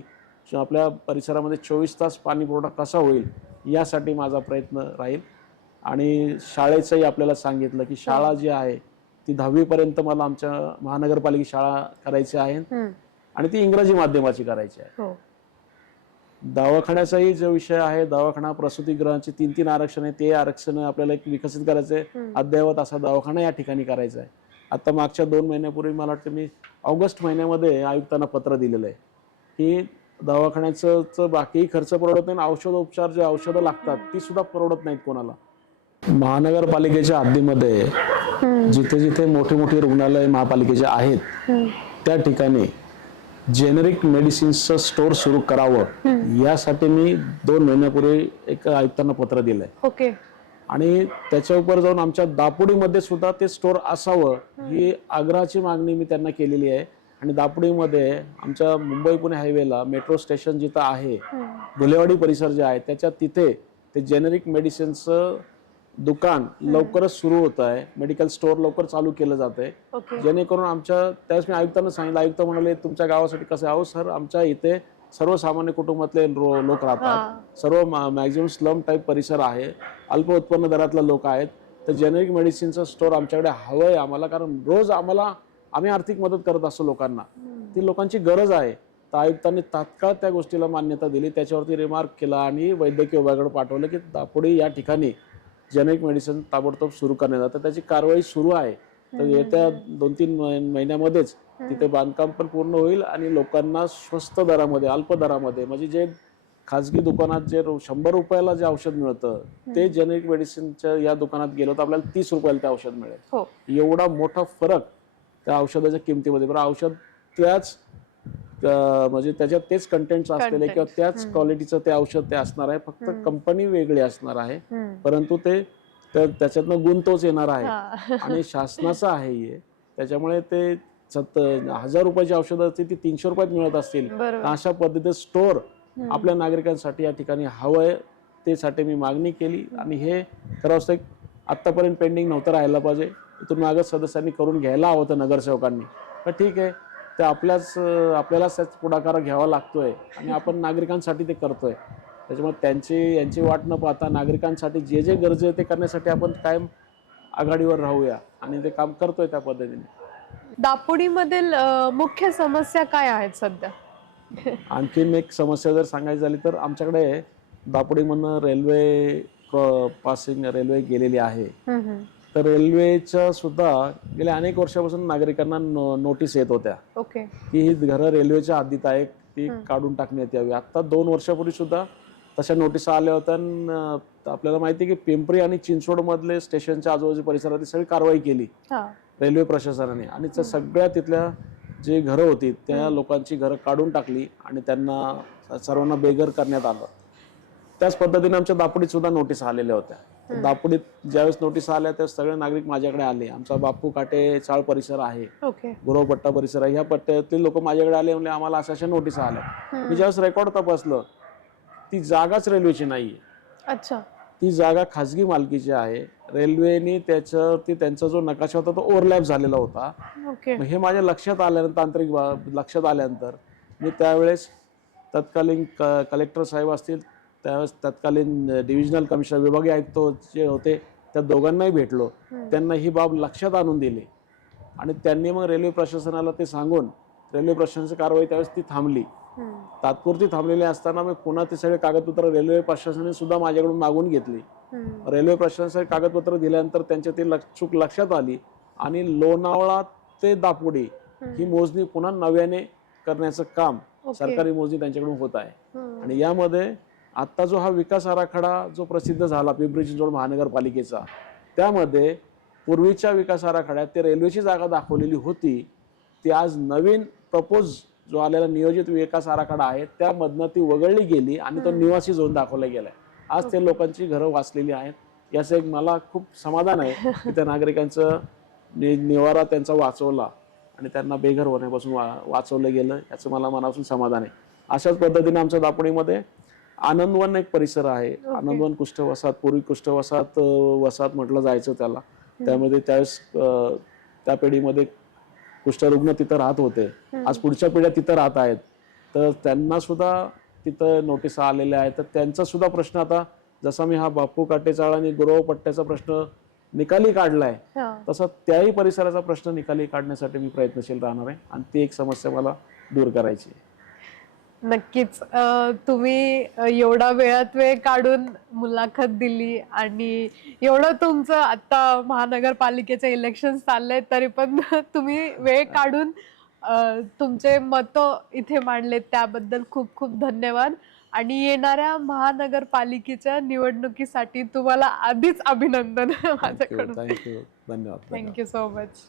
आपल्या परिसरामध्ये 24 तास पाणी पुरवठा कसा होईल यासाठी माझा प्रयत्न राहील. आणि शाळेचंही आपल्याला सांगितलं की शाळा जी आहे ती 10वी पर्यंत मला आमच्या महानगरपालिका शाळा करायची आहे आणि ती इंग्रजी माध्यमाची करायची आहे. दवाखान्याचाही जो विषय आहे, दवाखाना प्रसूतीगृहाची 3 आरक्षण आहे, ते आरक्षण आपल्याला एक विकसित करायचंय. अद्ययावत असा दवाखाना या ठिकाणी करायचा आहे. आता मागच्या 2 महिन्यापूर्वी मला वाटतं मी ऑगस्ट महिन्यामध्ये आयुक्तांना पत्र दिलेलं आहे की दवाखान्याचं बाकीही खर्च परवडत नाही, औषधोपचार जे औषधं लागतात ती सुद्धा परवडत नाहीत कोणाला. महानगरपालिकेच्या हद्दीमध्ये जिथे जिथे मोठी मोठी रुग्णालय महापालिकेचे आहेत त्या ठिकाणी जेनेरिक मेडिसिन्सचं स्टोअर सुरू करावं यासाठी मी 2 महिन्यापूर्वी एक आयुक्तांना पत्र दिलंय. आणि त्याच्या उपर जाऊन आमच्या दापोडीमध्ये सुद्धा ते स्टोअर असावं ही आग्रहाची मागणी मी त्यांना केलेली आहे. आणि दापोडीमध्ये आमच्या मुंबई पुणे हायवेला मेट्रो स्टेशन जिथं आहे, धुलेवाडी परिसर जे आहे त्याच्या तिथे ते जेनेरिक मेडिसिनचं दुकान लवकरच सुरू होत आहे. मेडिकल स्टोअर लवकर चालू केलं जात आहे, जेणेकरून आमच्या त्यावेळेस मी आयुक्तांना सांगितलं. आयुक्त म्हणाले तुमच्या गावासाठी कसं आहे. अहो सर, आमच्या इथे सर्वसामान्य कुटुंबातले लोक राहतात, सर्व मॅक्झिमम स्लम टाईप परिसर आहे, अल्प उत्पन्न दरातले लोक आहेत. तर जेनेरिक मेडिसिनचं स्टोअर आमच्याकडे हवं आहे आम्हाला, कारण रोज आम्ही आर्थिक मदत करत असतो लोकांना, ती लोकांची गरज आहे. तर आयुक्तांनी तात्काळ त्या गोष्टीला मान्यता दिली, त्याच्यावरती रिमार्क केला आणि वैद्यकीय विभागाकडे पाठवलं की दापोडी या ठिकाणी जेनेरिक मेडिसिन ताबडतोब सुरू करण्यात येतं. त्याची कारवाई सुरू आहे. तर येत्या 2-3 महिन्यामध्येच तिथे बांधकाम पण पूर्ण होईल आणि लोकांना स्वस्त दरामध्ये, अल्प दरामध्ये, म्हणजे जे खाजगी दुकानात जे 100 रुपयाला जे औषध मिळतं ते जेनेरिक मेडिसिनच्या या दुकानात गेलो तर आपल्याला 30 रुपयाला ते औषध मिळेल. एवढा मोठा फरक त्या औषधाच्या किमतीमध्ये. बरं, औषध त्याच म्हणजे त्याच्यात तेच कंटेंट असलेले किंवा त्याच क्वालिटीचं ते औषध ते असणार आहे, फक्त कंपनी वेगळी असणार आहे, परंतु ते त्याच्यातनं गुण तोच येणार आहे आणि शासनाचं आहे हे. त्याच्यामुळे ते 1000 रुपयाची औषधं असतील ती 300 रुपयात मिळत असतील, अशा पद्धतीचे स्टोअर आपल्या नागरिकांसाठी या ठिकाणी हवंय, त्यासाठी मी मागणी केली. आणि हे खरं असतं आत्तापर्यंत पेंडिंग नव्हतं राहायला पाहिजे, इथून मागं सदस्यांनी करून घ्यायला हवं होतं नगरसेवकांनी. तर ठीक आहे, ते आपल्यालाच त्याच पुढाकार घ्यावा लागतोय आणि आपण नागरिकांसाठी ते करतोय. त्याच्यामुळे यांची वाट न पाहता नागरिकांसाठी जे जे गरजे आहे ते करण्यासाठी आपण कायम आघाडीवर राहूया आणि ते काम करतोय त्या पद्धतीने. दापोडीमधील मुख्य समस्या काय आहेत सध्या? आणखीन एक समस्या जर सांगायची झाली तर आमच्याकडे दापोडीमधनं रेल्वे गेलेली आहे. तर रेल्वेच्या सुद्धा गेल्या अनेक वर्षापासून नागरिकांना नोटीस येत होत्या की ही घरं रेल्वेच्या हद्दीत आहे, ती काढून टाकण्यात यावी. आता 2 वर्षापूर्वी सुद्धा तशा नोटीस आल्या होत्या. आपल्याला माहिती आहे की पिंपरी आणि चिंचवड मधले स्टेशनच्या आजूबाजूच्या परिसरात सगळी कारवाई केली रेल्वे प्रशासनाने आणि सगळ्या तिथल्या जे घरं होती त्या लोकांची घरं काढून टाकली आणि त्यांना सर्वांना बेघर करण्यात आलं. त्याच पद्धतीने आमच्या दापोडीत सुद्धा नोटीस आलेल्या होत्या. दापोडीत ज्यावेळेस नोटीस आल्या त्यावेळेस सगळे नागरिक माझ्याकडे आले. आमचा बापू काटे चाळ परिसर आहे, गुरवपट्टा परिसर आहे, ह्या पट्ट्यातील लोक माझ्याकडे आले, म्हणजे आम्हाला अशा नोटीस आल्या. मी ज्यावेळेस रेकॉर्ड तपासलं ती जागाच रेल्वेची नाहीये. अच्छा, ती जागा खाजगी मालकीची आहे. रेल्वेने त्याच्यावरती त्यांचा जो नकाशा होता तो ओव्हरलॅप झालेला होता. हे माझ्या लक्षात आल्यानंतर, तांत्रिक लक्षात आल्यानंतर मी त्यावेळेस तत्कालीन कलेक्टर साहेब असतील, त्यावेळेस तत्कालीन डिव्हिजनल कमिशनर विभागीय आयुक्त जे होते त्या दोघांनाही भेटलो. त्यांना ही बाब लक्षात आणून दिली आणि त्यांनी मग रेल्वे प्रशासनाला ते सांगून रेल्वे प्रशासनाची कारवाई त्यावेळेस ती थांबली. तात्पुरती थांबलेली असताना मी पुन्हा ते सगळे कागदपत्र रेल्वे प्रशासनाने सुद्धा माझ्याकडून मागून घेतली. रेल्वे प्रशासनाचे कागदपत्र दिल्यानंतर त्यांच्या ती चूक लक्षात आली आणि लोणावळा ते दापोडी ही मोजणी पुन्हा नव्याने करण्याचं काम सरकारी मोजणी त्यांच्याकडून होत आहे. आणि यामध्ये आता जो हा विकास आराखडा जो प्रसिद्ध झाला पिंपरी चिंचवड महानगरपालिकेचा, त्यामध्ये पूर्वीच्या विकास आराखड्यात ते रेल्वेची जागा दाखवलेली होती, ती आज नवीन प्रपोज जो आलेला नियोजित विकास आराखडा आहे त्यामधनं ती वगळली गेली आणि तो निवासी झोन दाखवला गेलाय. आज ते लोकांची घरं वाचलेली आहेत. याचं एक मला खूप समाधान आहे की त्या नागरिकांचं निवारा त्यांचा वाचवला आणि त्यांना बेघर होण्यापासून वाचवलं गेलं, याचं मला मनापासून समाधान आहे. अशाच पद्धतीने आमच्या दापोडीमध्ये आनंदवन एक परिसर आहे. आनंदवन कुष्ठवसाहत, पूर्वी कुष्ठवसाहत वसाहत म्हटलं जायचं त्याला. त्यामध्ये त्यावेळेस त्या पिढीमध्ये कुष्ठरुग्ण तिथं राहत होते. आज पुढच्या पिढ्या तिथं राहत आहेत. तर त्यांना सुद्धा तिथं नोटीस आलेल्या आहेत. तर त्यांचा सुद्धा प्रश्न आता जसा मी हा बापू काटे चाळ आणि गुरवपट्ट्याचा प्रश्न निकाली काढलाय, तसा त्याही परिसराचा प्रश्न निकाली काढण्यासाठी मी प्रयत्नशील राहणार आहे आणि ती एक समस्या मला दूर करायची आहे. नक्कीच. तुम्ही एवढा वेळात वेळ काढून मुलाखत दिली आणि एवढं तुमचं आता महानगरपालिकेचे इलेक्शन चाललंय तरी पण तुम्ही वेळ काढून तुमचे मतं इथे मांडले, त्याबद्दल खूप खूप धन्यवाद. आणि येणाऱ्या महानगरपालिकेच्या निवडणुकीसाठी तुम्हाला आधीच अभिनंदन माझ्याकडून. थँक्यू, धन्यवाद. Thank you so much.